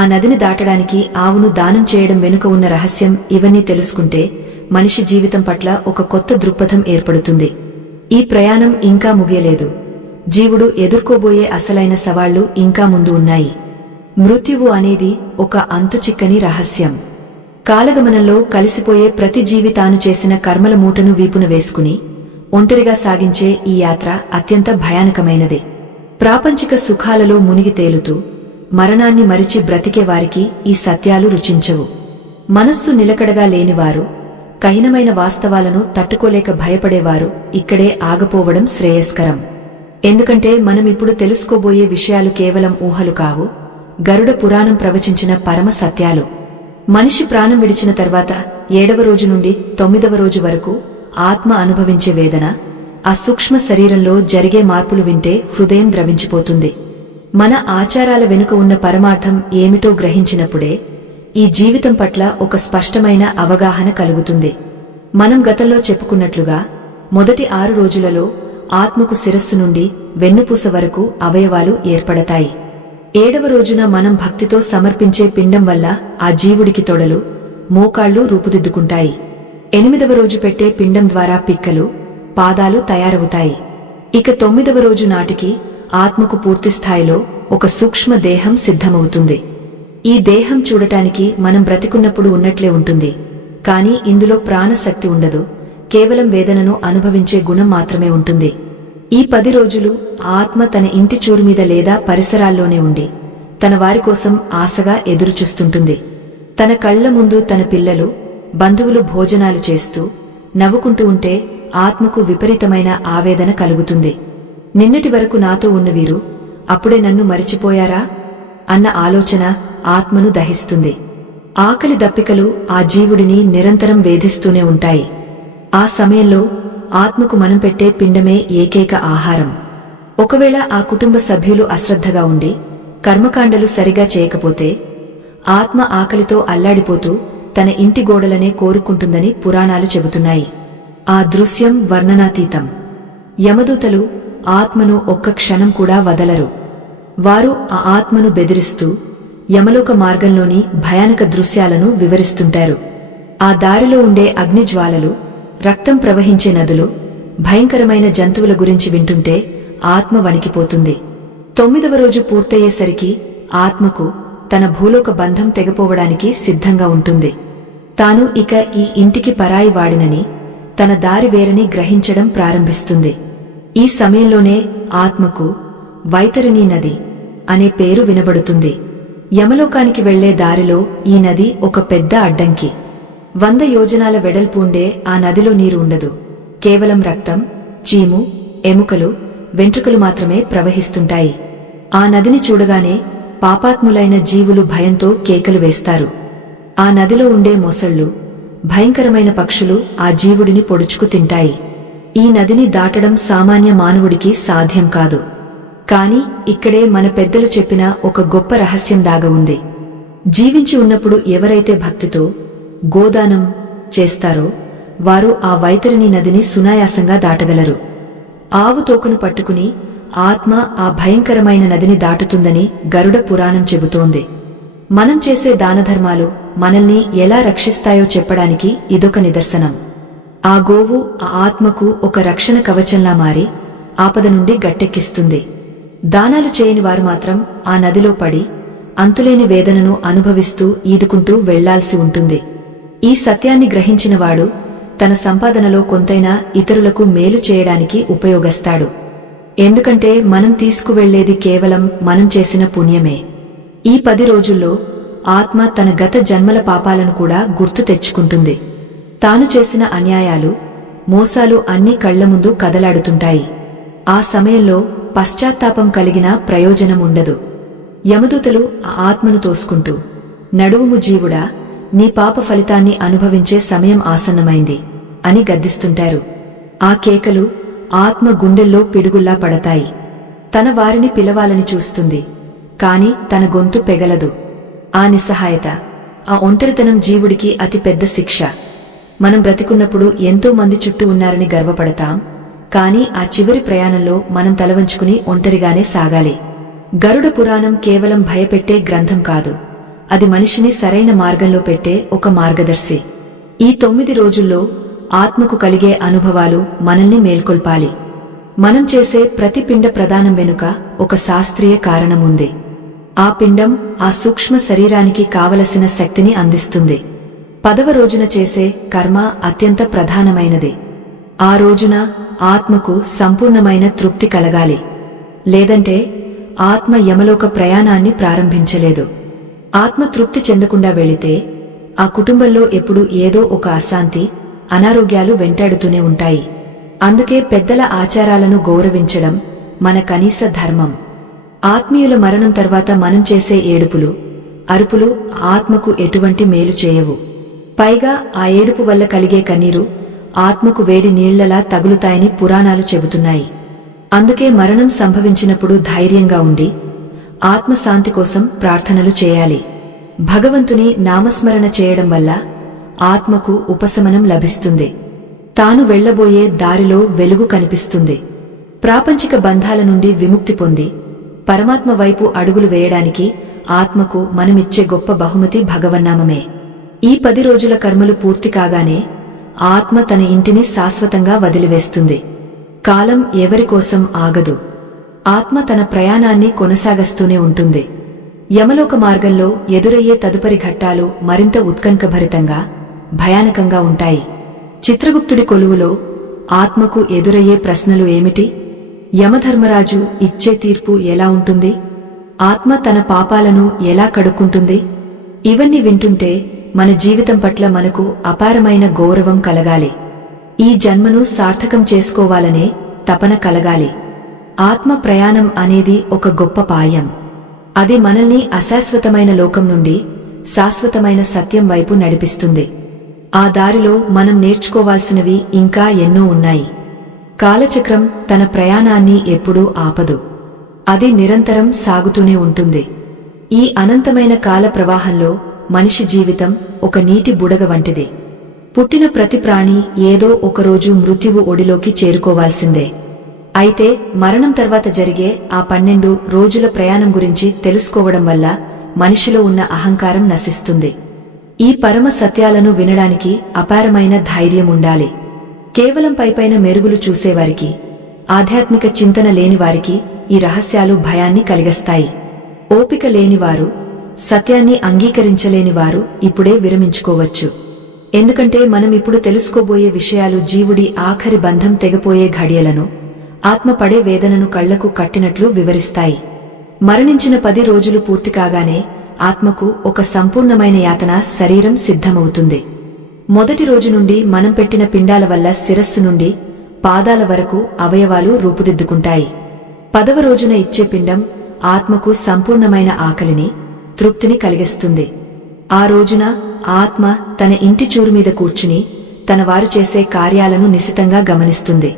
ఆ నదిని దాటడానికి ఆవును దానం చేయడం వెనుక ఉన్న రహస్యం, ఇవన్నీ తెలుసుకుంటే మనిషి జీవితం పట్ల ఒక కొత్త దృక్పథం ఏర్పడుతుంది. ఈ ప్రయాణం ఇంకా ముగియలేదు. జీవుడు ఎదుర్కోబోయే అసలైన సవాళ్లు ఇంకా ముందు ఉన్నాయి. మృత్యువు అనేది ఒక అంతుచిక్కని రహస్యం. కాలగమనంలో కలిసిపోయే ప్రతి జీవి తాను చేసిన కర్మల మూటను వీపున వేసుకుని ఒంటరిగా సాగించే ఈ యాత్ర అత్యంత భయానకమైనది. ప్రాపంచిక సుఖాలలో మునిగి తేలుతూ మరణాన్ని మరిచి బ్రతికే వారికి ఈ సత్యాలు రుచించవు. మనస్సు నిలకడగా లేనివారు, కఠినమైన వాస్తవాలను తట్టుకోలేక భయపడేవారు ఇక్కడే ఆగపోవడం శ్రేయస్కరం. ఎందుకంటే మనమిప్పుడు తెలుసుకోబోయే విషయాలు కేవలం ఊహలు కావు, గరుడ పురాణం ప్రవచించిన పరమ సత్యాలు. మనిషి ప్రాణం విడిచిన తర్వాత 7వ రోజు నుండి 9వ రోజు వరకు ఆత్మ అనుభవించే వేదన, ఆ సూక్ష్మ శరీరంలో జరిగే మార్పులు వింటే హృదయం ద్రవించిపోతుంది. మన ఆచారాల వెనుక ఉన్న పరమార్థం ఏమిటో గ్రహించినప్పుడే ఈ జీవితం పట్ల ఒక స్పష్టమైన అవగాహన కలుగుతుంది. మనం గతంలో చెప్పుకున్నట్లుగా మొదటి 6 రోజులలో ఆత్మకు శిరస్సు నుండి వెన్నుపూస వరకు అవయవాలు ఏర్పడతాయి. 7వ రోజున మనం భక్తితో సమర్పించే పిండం వల్ల ఆ జీవుడికి తొడలు, మోకాళ్లు రూపుదిద్దుకుంటాయి. 8వ రోజు పెట్టే పిండం ద్వారా పిక్కలు, పాదాలు తయారవుతాయి. ఇక 9వ రోజు నాటికి ఆత్మకు పూర్తిస్థాయిలో ఒక సూక్ష్మ దేహం సిద్ధమవుతుంది. ఈ దేహం చూడటానికి మనం బ్రతికున్నప్పుడు ఉన్నట్లే ఉంటుంది, కాని ఇందులో ప్రాణశక్తి ఉండదు, కేవలం వేదనను అనుభవించే గుణం మాత్రమే ఉంటుంది. ఈ 10 రోజులు ఆత్మ తన ఇంటి చూరు మీద లేదా పరిసరాల్లోనే ఉండి తన వారికోసం ఆశగా ఎదురుచూస్తుంటుంది. తన కళ్ల ముందు తన పిల్లలు, బంధువులు భోజనాలు చేస్తూ నవ్వుకుంటూ ఉంటే ఆత్మకు విపరీతమైన ఆవేదన కలుగుతుంది. నిన్నటి వరకు నాతో ఉన్న వీరు అప్పుడే నన్ను మరిచిపోయారా అన్న ఆలోచన ఆత్మను దహిస్తుంది. ఆకలి దప్పికలు ఆ జీవుడిని నిరంతరం వేధిస్తూనే ఉంటాయి. ఆ సమయంలో ఆత్మకు మనం పెట్టే పిండమే ఏకైక ఆహారం. ఒకవేళ ఆ కుటుంబ సభ్యులు అశ్రద్ధగా ఉండి కర్మకాండలు సరిగా చేయకపోతే ఆత్మ ఆకలితో అల్లాడిపోతూ తన ఇంటి గోడలనే కోరుకుంటుందని పురాణాలు చెబుతున్నాయి. ఆ దృశ్యం వర్ణనాతీతం. యమదూతలు ఆత్మను ఒక్క క్షణం కూడా వదలరు. వారు ఆ ఆత్మను బెదిరిస్తూ యమలోక మార్గంలోని భయానక దృశ్యాలను వివరిస్తుంటారు. ఆ దారిలో ఉండే అగ్నిజ్వాలలు, రక్తం ప్రవహించే నదులు, భయంకరమైన జంతువుల గురించి వింటుంటే ఆత్మ వణికిపోతుంది. 9వ రోజు పూర్తయ్యేసరికి ఆత్మకు తన భూలోక బంధం తెగపోవడానికి సిద్ధంగా ఉంటుంది. తాను ఇక ఈ ఇంటికి పరాయి వాడినని, తన దారి వేరని గ్రహించడం ప్రారంభిస్తుంది. ఈ సమయంలోనే ఆత్మకు వైతరిణీ నది అనే పేరు వినబడుతుంది. యమలోకానికి వెళ్లే దారిలో ఈ నది ఒక పెద్ద అడ్డంకి. 100 యోజనాల వెడల్పు ఉండే ఆ నదిలో నీరు ఉండదు. కేవలం రక్తం, చీము, ఎముకలు, వెంట్రుకలు మాత్రమే ప్రవహిస్తుంటాయి. ఆ నదిని చూడగానే పాపాత్ములైన జీవులు భయంతో కేకలు వేస్తారు. ఆ నదిలో ఉండే మొసళ్లు, భయంకరమైన పక్షులు ఆ జీవుడిని పొడుచుకు తింటాయి. ఈ నదిని దాటడం సామాన్య మానవుడికి సాధ్యం కాదు. కాని ఇక్కడే మన పెద్దలు చెప్పిన ఒక గొప్ప రహస్యం దాగ ఉంది. జీవించి ఉన్నప్పుడు ఎవరైతే భక్తితో గోదానం చేస్తారో వారు ఆ వైతరిణి నదిని సునాయాసంగా దాటగలరు. ఆవు తోకను పట్టుకుని ఆత్మ ఆ భయంకరమైన నదిని దాటుతుందని గరుడ పురాణం చెబుతోంది. మనం చేసే దానధర్మాలు మనల్ని ఎలా రక్షిస్తాయో చెప్పడానికి ఇదొక నిదర్శనం. ఆ గోవు ఆ ఆత్మకు ఒక రక్షణ కవచంలా మారి ఆపద నుండి గట్టెక్కిస్తుంది. దానాలు చేయని వారు మాత్రం ఆ నదిలో పడి అంతులేని వేదనను అనుభవిస్తూ ఈదుకుంటూ వెళ్లాల్సి ఉంటుంది. ఈ సత్యాన్ని గ్రహించినవాడు తన సంపాదనలో కొంతైనా ఇతరులకు మేలు చేయడానికి ఉపయోగిస్తాడు. ఎందుకంటే మనం తీసుకువెళ్లేది కేవలం మనం చేసిన పుణ్యమే. ఈ 10 రోజుల్లో ఆత్మ తన గత జన్మల పాపాలను కూడా గుర్తు తెచ్చుకుంటుంది. తాను చేసిన అన్యాయాలు, మోసాలు అన్నీ కళ్ల ముందు కదలాడుతుంటాయి. ఆ సమయంలో పశ్చాత్తాపం కలిగిన ప్రయోజనం ఉండదు. యమదూతలు ఆ ఆత్మను తోసుకుంటూ, నడువుము జీవుడా, నీ పాప ఫలితాన్ని అనుభవించే సమయం ఆసన్నమైంది అని గద్దిస్తుంటారు. ఆ కేకలు ఆత్మ గుండెల్లో పిడుగుల్లా పడతాయి. తన వారిని పిలవాలని చూస్తుంది, కాని తన గొంతు పెగలదు. ఆ నిస్సహాయత, ఆ ఒంటరితనం జీవుడికి అతి పెద్ద శిక్ష. మనం బ్రతికున్నప్పుడు ఎంతో మంది చుట్టూ ఉన్నారని గర్వపడతాం, కాని ఆ చివరి ప్రయాణంలో మనం తలవంచుకుని ఒంటరిగానే సాగాలి. గరుడ పురాణం కేవలం భయపెట్టే గ్రంథం కాదు, అది మనిషిని సరైన మార్గంలో పెట్టే ఒక మార్గదర్శి. ఈ 9 రోజుల్లో ఆత్మకు కలిగే అనుభవాలు మనల్ని మేల్కొల్పాలి. మనం చేసే ప్రతి పిండ ప్రదానం వెనుక ఒక శాస్త్రీయ కారణముంది. ఆ పిండం ఆ సూక్ష్మ శరీరానికి కావలసిన శక్తిని అందిస్తుంది. 10వ రోజున చేసే కర్మ అత్యంత ప్రధానమైనది. ఆ రోజున ఆత్మకు సంపూర్ణమైన తృప్తి కలగాలి. లేదంటే ఆత్మ యమలోక ప్రయాణాన్ని ప్రారంభించలేదు. ఆత్మ తృప్తి చెందకుండా వెళితే ఆ కుటుంబంలో ఎప్పుడూ ఏదో ఒక అశాంతి, అనారోగ్యాలు వెంటాడుతూనే ఉంటాయి. అందుకే పెద్దల ఆచారాలను గౌరవించడం మన కనీస ధర్మం. ఆత్మీయుల మరణం తర్వాత మనం చేసే ఏడుపులు, అరుపులు ఆత్మకు ఎటువంటి మేలు చేయవు. పైగా ఆ ఏడుపు వల్ల కలిగే కన్నీరు ఆత్మకు వేడి నీళ్లలా తగులుతాయని పురాణాలు చెబుతున్నాయి. అందుకే మరణం సంభవించినప్పుడు ధైర్యంగా ఉండి ఆత్మశాంతి కోసం ప్రార్థనలు చేయాలి. భగవంతుని నామస్మరణ చేయడం వల్ల ఆత్మకు ఉపశమనం లభిస్తుంది. తాను వెళ్లబోయే దారిలో వెలుగు కనిపిస్తుంది. ప్రాపంచిక బంధాల నుండి విముక్తి పొంది పరమాత్మ వైపు అడుగులు వేయడానికి ఆత్మకు మనమిచ్చే గొప్ప బహుమతి భగవన్నామమే. ఈ 10 రోజుల కర్మలు పూర్తి కాగానే ఆత్మ తన ఇంటిని శాశ్వతంగా వదిలివేస్తుంది. కాలం ఎవరికోసం ఆగదు. ఆత్మ తన ప్రయాణాన్ని కొనసాగస్తూనే ఉంటుంది. యమలోక మార్గంలో ఎదురయ్యే తదుపరి ఘట్టాలు మరింత ఉత్కంఠభరితంగా భయానకంగా ఉంటాయి. చిత్రగుప్తుడి కొలువులో ఆత్మకు ఎదురయ్యే ప్రశ్నలు ఏమిటి? యమధర్మరాజు ఇచ్చే తీర్పు ఎలా ఉంటుంది? ఆత్మ తన పాపాలను ఎలా కడుక్కుంటుంది? ఇవన్నీ వింటుంటే మన జీవితం పట్ల మనకు అపారమైన గౌరవం కలగాలి. ఈ జన్మను సార్థకం చేసుకోవాలనే తపన కలగాలి. ఆత్మ ప్రయాణం అనేది ఒక గొప్ప పాయం. అది మనల్ని అశాశ్వతమైన లోకం నుండి శాశ్వతమైన సత్యం వైపు నడిపిస్తుంది. ఆ దారిలో మనం నేర్చుకోవాల్సినవి ఇంకా ఎన్నో ఉన్నాయి. కాలచక్రం తన ప్రయాణాన్ని ఎప్పుడూ ఆపదు. అది నిరంతరం సాగుతూనే ఉంటుంది. ఈ అనంతమైన కాల ప్రవాహంలో మనిషి జీవితం ఒక నీటి బుడగ వంటిది. పుట్టిన ప్రతి ప్రాణి ఏదో ఒకరోజు మృత్యువు ఒడిలోకి చేరుకోవాల్సిందే. అయితే మరణం తర్వాత జరిగే ఆ 12 రోజుల ప్రయాణం గురించి తెలుసుకోవడం వల్ల మనిషిలో ఉన్న అహంకారం నశిస్తుంది. ఈ పరమ సత్యాలను వినడానికి అపారమైన ధైర్యం ఉండాలి. కేవలం పైపైన మెరుగులు చూసేవారికి, ఆధ్యాత్మిక చింతన లేనివారికి ఈ రహస్యాలు భయాన్ని కలిగిస్తాయి. ఓపిక లేనివారు, సత్యాన్ని అంగీకరించలేనివారు ఇప్పుడే విరమించుకోవచ్చు. ఎందుకంటే మనం ఇప్పుడు తెలుసుకోబోయే విషయాలు జీవుడి ఆఖరి బంధం తెగపోయే ఘడియలను, ఆత్మ పడే వేదనను కళ్లకు కట్టినట్లు వివరిస్తాయి. మరణించిన 10 రోజులు పూర్తి కాగానే ఆత్మకు ఒక సంపూర్ణమైన యాతన శరీరం సిద్ధమవుతుంది. మొదటి రోజు నుండి మనం పెట్టిన పిండాల వల్ల శిరస్సు నుండి పాదాల వరకు అవయవాలు రూపుదిద్దుకుంటాయి. 10వ రోజున ఇచ్చే పిండం ఆత్మకు సంపూర్ణమైన ఆకలిని, తృప్తిని కలిగిస్తుంది. ఆ రోజున ఆత్మ తన ఇంటి చూరు మీద కూర్చుని తన వారు చేసే కార్యాలను నిశితంగా గమనిస్తుంది.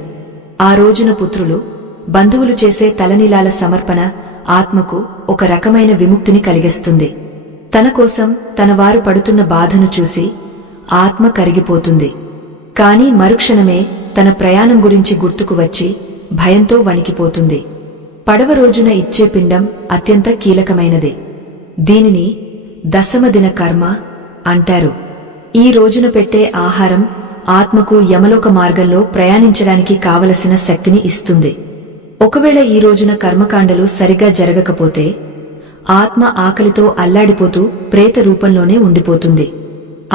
ఆ రోజున పుత్రులు, బంధువులు చేసే తలనీలాల సమర్పణ ఆత్మకు ఒక రకమైన విముక్తిని కలిగిస్తుంది. తన కోసం తన వారు పడుతున్న బాధను చూసి ఆత్మ కరిగిపోతుంది. కాని మరుక్షణమే తన ప్రయాణం గురించి గుర్తుకు వచ్చి భయంతో వణికిపోతుంది. పడవ రోజున ఇచ్చే పిండం అత్యంత కీలకమైనది. దీనిని దశమదిన కర్మ అంటారు. ఈ రోజున పెట్టే ఆహారం ఆత్మకు యమలోక మార్గంలో ప్రయాణించడానికి కావలసిన శక్తిని ఇస్తుంది. ఒకవేళ ఈ రోజున కర్మకాండలు సరిగా జరగకపోతే ఆత్మ ఆకలితో అల్లాడిపోతూ ప్రేత రూపంలోనే ఉండిపోతుంది.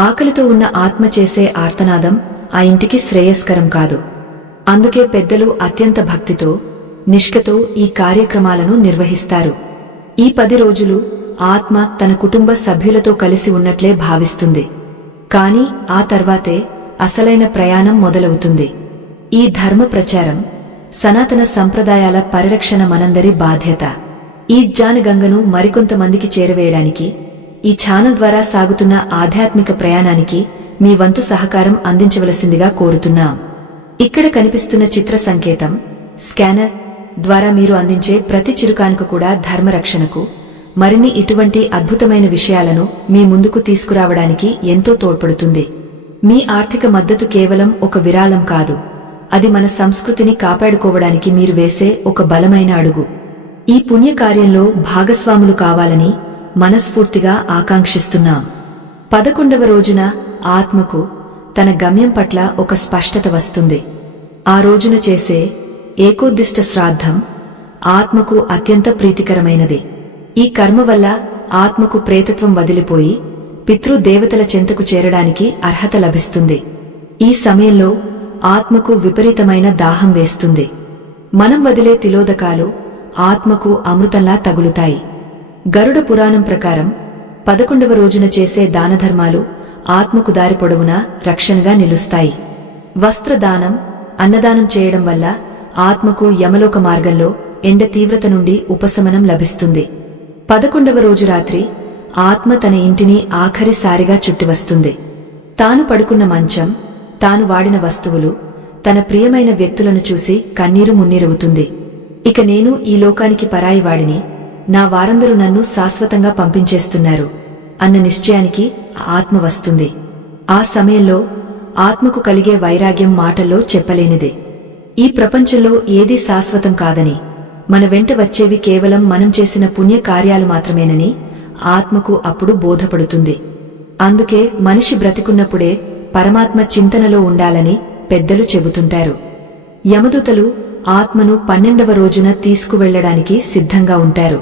ఆకలితో ఉన్న ఆత్మ చేసే ఆర్తనాదం ఆ ఇంటికి శ్రేయస్కరం కాదు. అందుకే పెద్దలు అత్యంత భక్తితో, నిష్ఠతో ఈ కార్యక్రమాలను నిర్వహిస్తారు. ఈ 10 రోజులు ఆత్మ తన కుటుంబ సభ్యులతో కలిసి ఉన్నట్లే భావిస్తుంది. కాని ఆ తర్వాతే అసలైన ప్రయాణం మొదలవుతుంది. ఈ ధర్మ ప్రచారం, సనాతన సంప్రదాయాల పరిరక్షణ మనందరి బాధ్యత. ఈ జ్ఞానగంగను మరికొంతమందికి చేరవేయడానికి ఈ ఛానల్ ద్వారా సాగుతున్న ఆధ్యాత్మిక ప్రయాణానికి మీ వంతు సహకారం అందించవలసిందిగా కోరుతున్నాం. ఇక్కడ కనిపిస్తున్న చిత్ర సంకేతం, స్కానర్ ద్వారా మీరు అందించే ప్రతి చిరుకానుక కూడా ధర్మరక్షణకు, మరిన్ని ఇటువంటి అద్భుతమైన విషయాలను మీ ముందుకు తీసుకురావడానికి ఎంతో తోడ్పడుతుంది. మీ ఆర్థిక మద్దతు కేవలం ఒక విరాళం కాదు, అది మన సంస్కృతిని కాపాడుకోవడానికి మీరు వేసే ఒక బలమైన అడుగు. ఈ పుణ్యకార్యంలో భాగస్వాములు కావాలని మనస్ఫూర్తిగా ఆకాంక్షిస్తున్నాం. 11వ రోజున ఆత్మకు తన గమ్యం పట్ల ఒక స్పష్టత వస్తుంది. ఆ రోజున చేసే ఏకోద్దిష్ట శ్రాద్ధం ఆత్మకు అత్యంత ప్రీతికరమైనది. ఈ కర్మ వల్ల ఆత్మకు ప్రేతత్వం వదిలిపోయి పితృదేవతల చెంతకు చేరడానికి అర్హత లభిస్తుంది. ఈ సమయంలో ఆత్మకు విపరీతమైన దాహం వేస్తుంది. మనం వదిలే తిలోదకాలు ఆత్మకు అమృతంలా తగులుతాయి. గరుడ పురాణం ప్రకారం 11వ రోజున చేసే దానధర్మాలు ఆత్మకు దారి పొడవునా రక్షణగా నిలుస్తాయి. వస్త్రదానం, అన్నదానం చేయడం వల్ల ఆత్మకు యమలోక మార్గంలో ఎండ తీవ్రత నుండి ఉపశమనం లభిస్తుంది. 11వ రోజు రాత్రి ఆత్మ తన ఇంటిని ఆఖరిసారిగా చుట్టివస్తుంది. తాను పడుకున్న మంచం, తాను వాడిన వస్తువులు, తన ప్రియమైన వ్యక్తులను చూసి కన్నీరు మున్నీరవుతుంది. ఇక నేను ఈ లోకానికి పరాయివాడిని, నా వారందరూ నన్ను శాశ్వతంగా పంపించేస్తున్నారు అన్న నిశ్చయానికి ఆత్మ వస్తుంది. ఆ సమయంలో ఆత్మకు కలిగే వైరాగ్యం మాటల్లో చెప్పలేనిదే. ఈ ప్రపంచంలో ఏదీ శాశ్వతం కాదని, మన వెంట వచ్చేవి కేవలం మనం చేసిన పుణ్య కార్యాలు మాత్రమేనని ఆత్మకు అప్పుడు బోధపడుతుంది. అందుకే మనిషి బ్రతికున్నప్పుడే పరమాత్మ చింతనలో ఉండాలని పెద్దలు చెబుతుంటారు. యమదూతలు ఆత్మను 12వ రోజున తీసుకువెళ్లడానికి సిద్ధంగా ఉంటారు.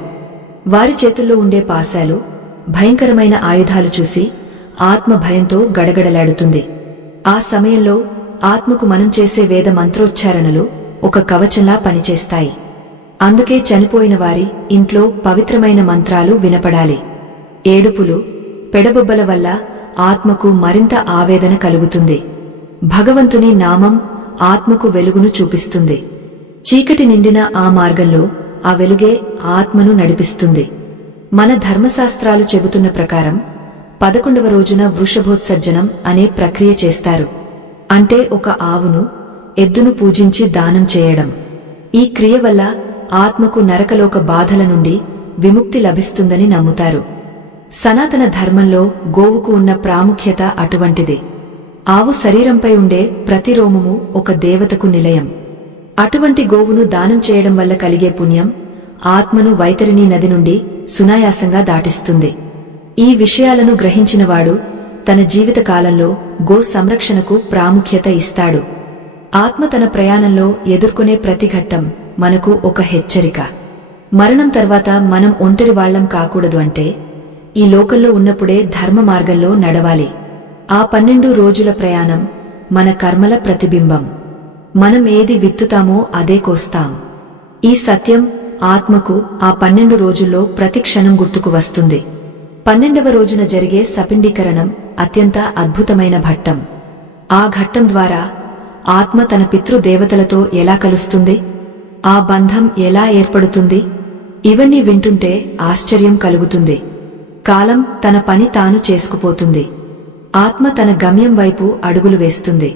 వారి చేతుల్లో ఉండే పాశాలు, భయంకరమైన ఆయుధాలు చూసి ఆత్మ భయంతో గడగడలాడుతుంది. ఆ సమయంలో ఆత్మకు మనం చేసే వేద మంత్రోచ్చారణలు ఒక కవచంలా పనిచేస్తాయి. అందుకే చనిపోయిన వారి ఇంట్లో పవిత్రమైన మంత్రాలు వినపడాలి. ఏడుపులు, పెడబొబ్బల వల్ల ఆత్మకు మరింత ఆవేదన కలుగుతుంది. భగవంతుని నామం ఆత్మకు వెలుగును చూపిస్తుంది. చీకటి నిండిన ఆ మార్గంలో ఆ వెలుగే ఆత్మను నడిపిస్తుంది. మన ధర్మశాస్త్రాలు చెబుతున్న ప్రకారం 11వ రోజున వృషభోత్సర్జనం అనే ప్రక్రియ చేస్తారు. అంటే ఒక ఆవును, ఎద్దును పూజించి దానం చేయడం. ఈ క్రియ వల్ల ఆత్మకు నరకలోక బాధల నుండి విముక్తి లభిస్తుందని నమ్ముతారు. సనాతన ధర్మంలో గోవుకు ఉన్న ప్రాముఖ్యత అటువంటిది. ఆవు శరీరంపై ఉండే ప్రతి రోమము ఒక దేవతకు నిలయం. అటువంటి గోవును దానం చేయడం వల్ల కలిగే పుణ్యం ఆత్మను వైతరిణీ నది నుండి సునాయాసంగా దాటిస్తుంది. ఈ విషయాలను గ్రహించినవాడు తన జీవిత కాలంలో గో సంరక్షణకు ప్రాముఖ్యత ఇస్తాడు. ఆత్మ తన ప్రయాణంలో ఎదుర్కొనే ప్రతి ఘట్టం మనకు ఒక హెచ్చరిక. మరణం తర్వాత మనం ఒంటరి వాళ్లం కాకూడదు అంటే ఈ లోకంలో ఉన్నప్పుడే ధర్మ మార్గంలో నడవాలి. ఆ 12 రోజుల ప్రయాణం మన కర్మల ప్రతిబింబం. మనం ఏది విత్తుతామో అదే కోస్తాం. ఈ సత్యం ఆత్మకు ఆ 12 రోజుల్లో ప్రతి క్షణం గుర్తుకు వస్తుంది. 12వ రోజున జరిగే సపిండీకరణం అత్యంత అద్భుతమైన ఘట్టం. ఆ ఘట్టం ద్వారా ఆత్మ తన పితృదేవతలతో ఎలా కలుస్తుంది, ఆ బంధం ఎలా ఏర్పడుతుంది, ఇవన్నీ వింటుంటే ఆశ్చర్యం కలుగుతుంది. కాలం తన పని తాను చేసుకుపోతుంది. ఆత్మ తన గమ్యం వైపు అడుగులు వేస్తుంది.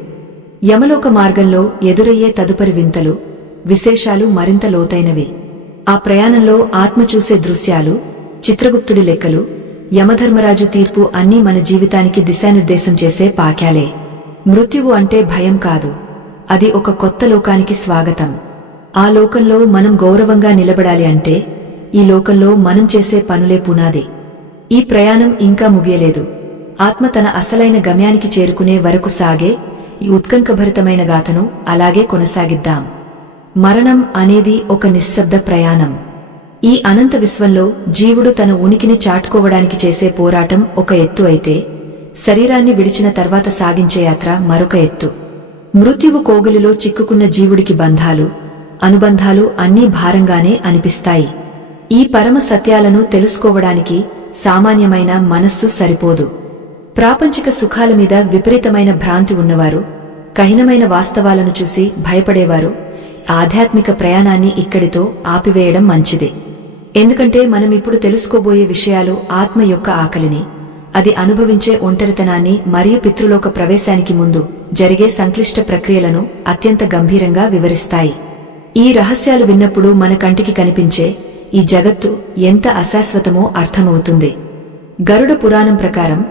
యమలోక మార్గంలో ఎదురయ్యే తదుపరి వింతలు, విశేషాలు మరింత లోతైనవి. ఆ ప్రయాణంలో ఆత్మ చూసే దృశ్యాలు, చిత్రగుప్తుడి లెక్కలు, యమధర్మరాజు తీర్పు అన్నీ మన జీవితానికి దిశానిర్దేశం చేసే పాక్యాలే. మృత్యువు అంటే భయం కాదు, అది ఒక కొత్త లోకానికి స్వాగతం. ఆ లోకంలో మనం గౌరవంగా నిలబడాలి అంటే ఈ లోకంలో మనం చేసే పనులే పునాది. ఈ ప్రయాణం ఇంకా ముగియలేదు. ఆత్మ తన అసలైన గమ్యానికి చేరుకునే వరకు సాగే ఈ ఉత్కంఠభరితమైన గాథను అలాగే కొనసాగిద్దాం. మరణం అనేది ఒక నిశ్శబ్ద ప్రయాణం. ఈ అనంత విశ్వంలో జీవుడు తన ఉనికిని చాటుకోవడానికి చేసే పోరాటం ఒక ఎత్తు అయితే, శరీరాన్ని విడిచిన తర్వాత సాగించే యాత్ర మరొక ఎత్తు. మృత్యువు కోగలిలో చిక్కుకున్న జీవుడికి బంధాలు, అనుబంధాలు అన్నీ భారంగానే అనిపిస్తాయి. ఈ పరమ సత్యాలను తెలుసుకోవడానికి సామాన్యమైన మనస్సు సరిపోదు. ప్రాపంచిక సుఖాల మీద విపరీతమైన భ్రాంతి ఉన్నవారు, కఠినమైన వాస్తవాలను చూసి భయపడేవారు ఆధ్యాత్మిక ప్రయాణాన్ని ఇక్కడితో ఆపివేయడం మంచిది. ఎందుకంటే మనం ఇప్పుడు తెలుసుకోబోయే విషయాలు ఆత్మ యొక్క ఆకలిని, అది అనుభవించే ఒంటరితనాన్ని మరియు పితృలోక ప్రవేశానికి ముందు జరిగే సంక్లిష్ట ప్రక్రియలను అత్యంత గంభీరంగా వివరిస్తాయి. ఈ రహస్యాలు విన్నప్పుడు మన కంటికి కనిపించే ఈ జగత్తు ఎంత అశాశ్వతమో అర్థమవుతుంది. గరుడ పురాణం ప్రకారం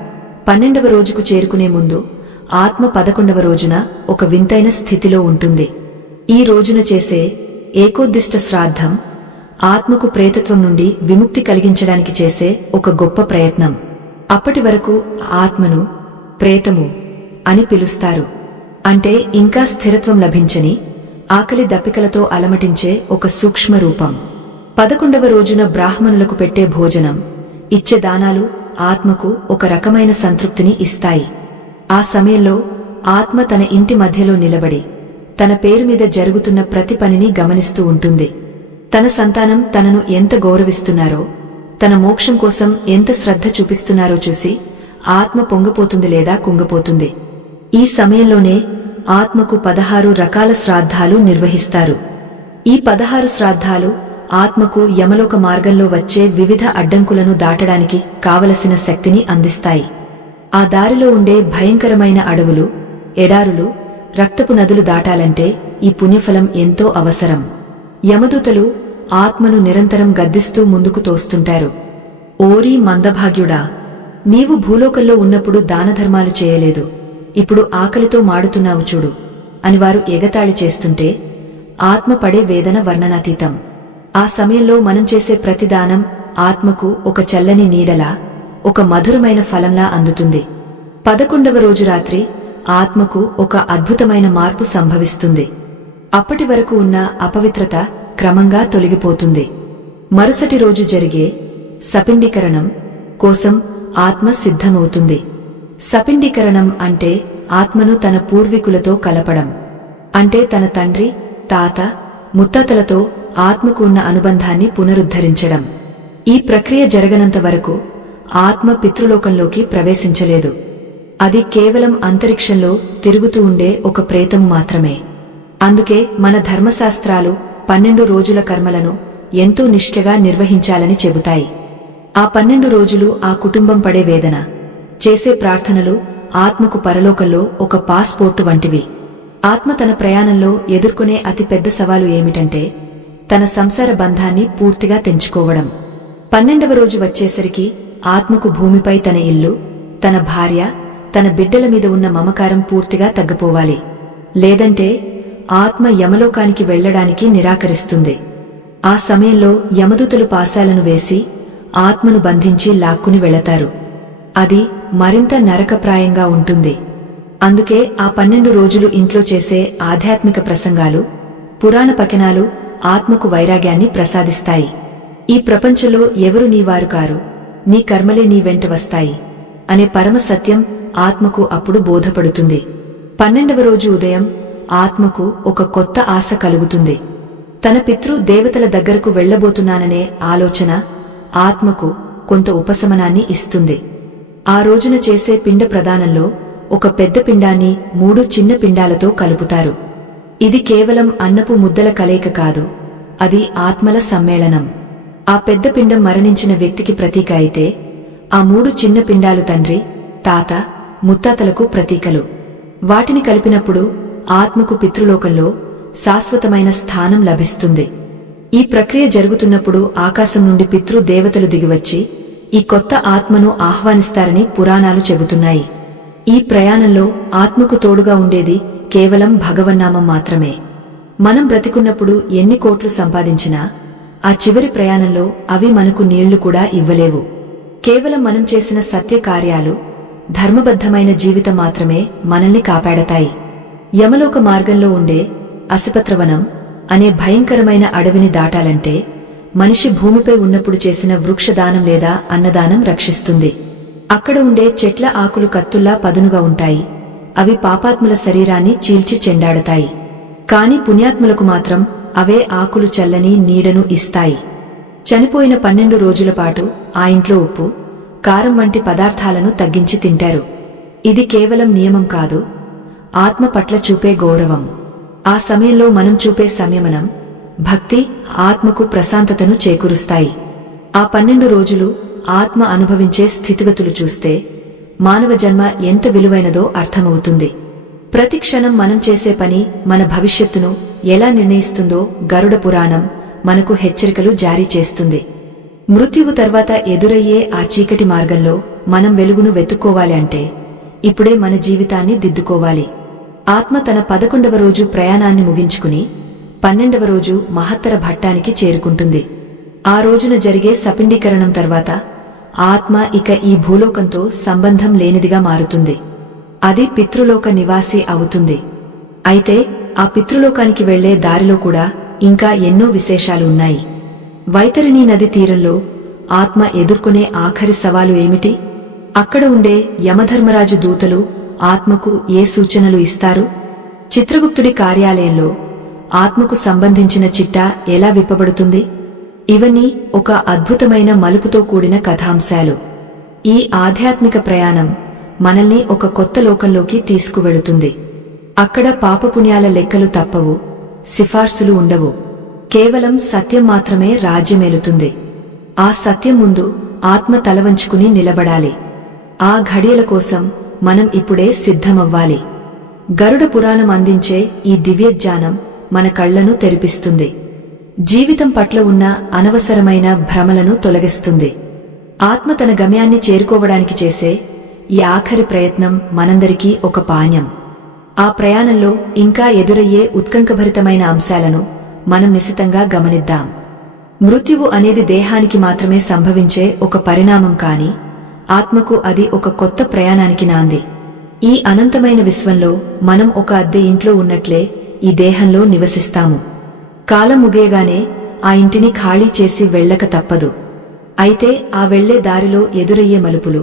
12వ రోజుకు చేరుకునే ముందు ఆత్మ 11వ రోజున ఒక వింతైన స్థితిలో ఉంటుంది. ఈ రోజున చేసే ఏకోద్దిష్ట శ్రాద్ధం ఆత్మకు ప్రేతత్వం నుండి విముక్తి కలిగించడానికి చేసే ఒక గొప్ప ప్రయత్నం. అప్పటి వరకు ఆత్మను ప్రేతము అని పిలుస్తారు. అంటే ఇంకా స్థిరత్వం లభించని, ఆకలి దప్పికలతో అలమటించే ఒక సూక్ష్మ రూపం. 11వ రోజున బ్రాహ్మణులకు పెట్టే భోజనం, ఇచ్చే దానాలు ఆత్మకు ఒక రకమైన సంతృప్తిని ఇస్తాయి. ఆ సమయంలో ఆత్మ తన ఇంటి మధ్యలో నిలబడి తన పేరు మీద జరుగుతున్న ప్రతి పనిని గమనిస్తూ ఉంటుంది. తన సంతానం తనను ఎంత గౌరవిస్తున్నారో, తన మోక్షం కోసం ఎంత శ్రద్ధ చూపిస్తున్నారో చూసి ఆత్మ పొంగిపోతుంది లేదా కుంగిపోతుంది. ఈ సమయంలోనే ఆత్మకు 16 రకాల శ్రాద్ధాలు నిర్వహిస్తారు. ఈ 16 శ్రాద్ధాలు ఆత్మకు యమలోక మార్గంలో వచ్చే వివిధ అడ్డంకులను దాటడానికి కావలసిన శక్తిని అందిస్తాయి. ఆ దారిలో ఉండే భయంకరమైన అడవులు, ఎడారులు, రక్తపు నదులు దాటాలంటే ఈ పుణ్యఫలం ఎంతో అవసరం. యమదూతలు ఆత్మను నిరంతరం గద్దిస్తూ ముందుకు తోస్తుంటారు. ఓరీ మందభాగ్యుడా, నీవు భూలోకంలో ఉన్నప్పుడు దానధర్మాలు చేయలేదు, ఇప్పుడు ఆకలితో మాడుతున్నావు చూడు అని వారు ఎగతాళి చేస్తుంటే ఆత్మ పడే వేదన వర్ణనాతీతం. ఆ సమయంలో మనం చేసే ప్రతిదానం ఆత్మకు ఒక చల్లని నీడలా, ఒక మధురమైన ఫలంలా అందుతుంది. 11వ రోజు రాత్రి ఆత్మకు ఒక అద్భుతమైన మార్పు సంభవిస్తుంది. అప్పటి వరకు ఉన్న అపవిత్రత క్రమంగా తొలగిపోతుంది. మరుసటి రోజు జరిగే సపిండీకరణం కోసం ఆత్మ సిద్ధమవుతుంది. సపిండీకరణం అంటే ఆత్మను తన పూర్వీకులతో కలపడం. అంటే తన తండ్రి, తాత, ముత్తాతలతో ఆత్మకు ఉన్న అనుబంధాన్ని పునరుద్ధరించడం. ఈ ప్రక్రియ జరగనంత వరకు ఆత్మ పితృలోకంలోకి ప్రవేశించలేదు. అది కేవలం అంతరిక్షంలో తిరుగుతూ ఉండే ఒక ప్రేతము మాత్రమే. అందుకే మన ధర్మశాస్త్రాలు 12 రోజుల కర్మలను ఎంతో నిష్ఠగా నిర్వహించాలని చెబుతాయి. ఆ 12 రోజులు ఆ కుటుంబం పడే వేదన, చేసే ప్రార్థనలు ఆత్మకు పరలోకంలో ఒక పాస్పోర్టు వంటివి. ఆత్మ తన ప్రయాణంలో ఎదుర్కొనే అతి పెద్ద సవాలు ఏమిటంటే తన సంసార బంధాన్ని పూర్తిగా తెంచుకోవడం. 12వ రోజు వచ్చేసరికి ఆత్మకు భూమిపై తన ఇల్లు, తన భార్య, తన బిడ్డల మీద ఉన్న మమకారం పూర్తిగా తగ్గపోవాలి. లేదంటే ఆత్మ యమలోకానికి వెళ్లడానికి నిరాకరిస్తుంది. ఆ సమయంలో యమదూతలు పాశాలను వేసి ఆత్మను బంధించి లాక్కుని వెళతారు. అది మరింత నరకప్రాయంగా ఉంటుంది. అందుకే ఆ 12 రోజులు ఇంట్లో చేసే ఆధ్యాత్మిక ప్రసంగాలు, పురాణ పఠనాలు ఆత్మకు వైరాగ్యాన్ని ప్రసాదిస్తాయి. ఈ ప్రపంచంలో ఎవరు నీవారు కారు, నీ కర్మలే నీ వెంట వస్తాయి అనే పరమ సత్యం ఆత్మకు అప్పుడు బోధపడుతుంది. 12వ రోజు ఉదయం ఆత్మకు ఒక కొత్త ఆశ కలుగుతుంది. తన పితృ దేవతల దగ్గరకు వెళ్లబోతున్నాననే ఆలోచన ఆత్మకు కొంత ఉపశమనాన్ని ఇస్తుంది. ఆ రోజున చేసే పిండ ప్రదానంలో ఒక పెద్ద పిండాన్ని 3 చిన్న పిండాలతో కలుపుతారు. ఇది కేవలం అన్నపు ముద్దల కలయిక కాదు, అది ఆత్మల సమ్మేళనం. ఆ పెద్ద పిండం మరణించిన వ్యక్తికి ప్రతీక అయితే, ఆ 3 చిన్న పిండాలు తండ్రి, తాత, ముత్తాతలకు ప్రతీకలు. వాటిని కలిపినప్పుడు ఆత్మకు పితృలోకంలో శాశ్వతమైన స్థానం లభిస్తుంది. ఈ ప్రక్రియ జరుగుతున్నప్పుడు ఆకాశం నుండి పితృ దేవతలు దిగివచ్చి ఈ కొత్త ఆత్మను ఆహ్వానిస్తారని పురాణాలు చెబుతున్నాయి. ఈ ప్రయాణంలో ఆత్మకు తోడుగా ఉండేది కేవలం భగవన్నామం మాత్రమే. మనం బ్రతికున్నప్పుడు ఎన్ని కోట్లు సంపాదించినా ఆ చివరి ప్రయాణంలో అవి మనకు నీళ్లు కూడా ఇవ్వలేవు. కేవలం మనం చేసిన సత్య కార్యాలు, ధర్మబద్ధమైన జీవితం మాత్రమే మనల్ని కాపాడతాయి. యమలోక మార్గంలో ఉండే అసిపత్రవనం అనే భయంకరమైన అడవిని దాటాలంటే మనిషి భూమిపై ఉన్నప్పుడు చేసిన వృక్షదానం లేదా అన్నదానం రక్షిస్తుంది. అక్కడ ఉండే చెట్ల ఆకులు కత్తుల్లా పదునుగా ఉంటాయి. అవి పాపాత్ముల శరీరాన్ని చీల్చి చెండాడతాయి. కాని పుణ్యాత్ములకు మాత్రం అవే ఆకులు చల్లని నీడను ఇస్తాయి. చనిపోయిన 12 రోజుల పాటు ఆ ఇంట్లో ఉప్పు, కారం వంటి పదార్థాలను తగ్గించి తింటారు. ఇది కేవలం నియమం కాదు, ఆత్మ పట్ల చూపే గౌరవం. ఆ సమయంలో మనం చూపే సంయమనం, భక్తి ఆత్మకు ప్రశాంతతను చేకూరుస్తాయి. ఆ 12 రోజులు ఆత్మ అనుభవించే స్థితిగతులు చూస్తే మానవ జన్మ ఎంత విలువైనదో అర్థమవుతుంది. ప్రతి క్షణం మనం చేసే పని మన భవిష్యత్తును ఎలా నిర్ణయిస్తుందో గరుడ పురాణం మనకు హెచ్చరికలు జారీ చేస్తుంది. మృత్యువు తర్వాత ఎదురయ్యే ఆ చీకటి మార్గంలో మనం వెలుగును వెతుక్కోవాలి అంటే ఇప్పుడే మన జీవితాన్ని దిద్దుకోవాలి. ఆత్మ తన 11వ రోజు ప్రయాణాన్ని ముగించుకుని 12వ రోజు మహత్తర ఘట్టానికి చేరుకుంటుంది. ఆ రోజున జరిగే సపిండీకరణం తర్వాత ఆత్మ ఇక ఈ భూలోకంతో సంబంధం లేనిదిగా మారుతుంది. అది పితృలోక నివాసి అవుతుంది. అయితే ఆ పితృలోకానికి వెళ్లే దారిలో కూడా ఇంకా ఎన్నో విశేషాలు ఉన్నాయి. వైతరిణీ నది తీరంలో ఆత్మ ఎదుర్కొనే ఆఖరి సవాలు ఏమిటి? అక్కడ ఉండే యమధర్మరాజు దూతలు ఆత్మకు ఏ సూచనలు ఇస్తారు? చిత్రగుప్తుడి కార్యాలయంలో ఆత్మకు సంబంధించిన చిట్టా ఎలా విప్పబడుతుంది? ఇవన్నీ ఒక అద్భుతమైన మలుపుతో కూడిన కథాంశాలు. ఈ ఆధ్యాత్మిక ప్రయాణం మనల్ని ఒక కొత్త లోకంలోకి తీసుకువెళుతుంది. అక్కడ పాపపుణ్యాల లెక్కలు తప్పవు, సిఫార్సులు ఉండవు. కేవలం సత్యం మాత్రమే రాజ్యమేలుతుంది. ఆ సత్యం ముందు ఆత్మ తలవంచుకుని నిలబడాలి. ఆ ఘడియల కోసం మనం ఇప్పుడే సిద్ధమవ్వాలి. గరుడ పురాణం అందించే ఈ దివ్యజ్ఞానం మన కళ్లను తెరిపిస్తుంది. జీవితం పట్ల ఉన్న అనవసరమైన భ్రమలను తొలగిస్తుంది. ఆత్మ తన గమ్యాన్ని చేరుకోవడానికి చేసే ఈ ఆఖరి ప్రయత్నం మనందరికీ ఒక పాణ్యం. ఆ ప్రయాణంలో ఇంకా ఎదురయ్యే ఉత్కంఠభరితమైన అంశాలను మనం నిశితంగా గమనిద్దాం. మృత్యువు అనేది దేహానికి మాత్రమే సంభవించే ఒక పరిణామం కాని ఆత్మకు అది ఒక కొత్త ప్రయాణానికి నాంది. ఈ అనంతమైన విశ్వంలో మనం ఒక అద్దె ఇంట్లో ఉన్నట్లే ఈ దేహంలో నివసిస్తాము. కాలం ముగియగానే ఆ ఇంటిని ఖాళీ చేసి వెళ్ళక తప్పదు. అయితే ఆ వెళ్లే దారిలో ఎదురయ్యే మలుపులు,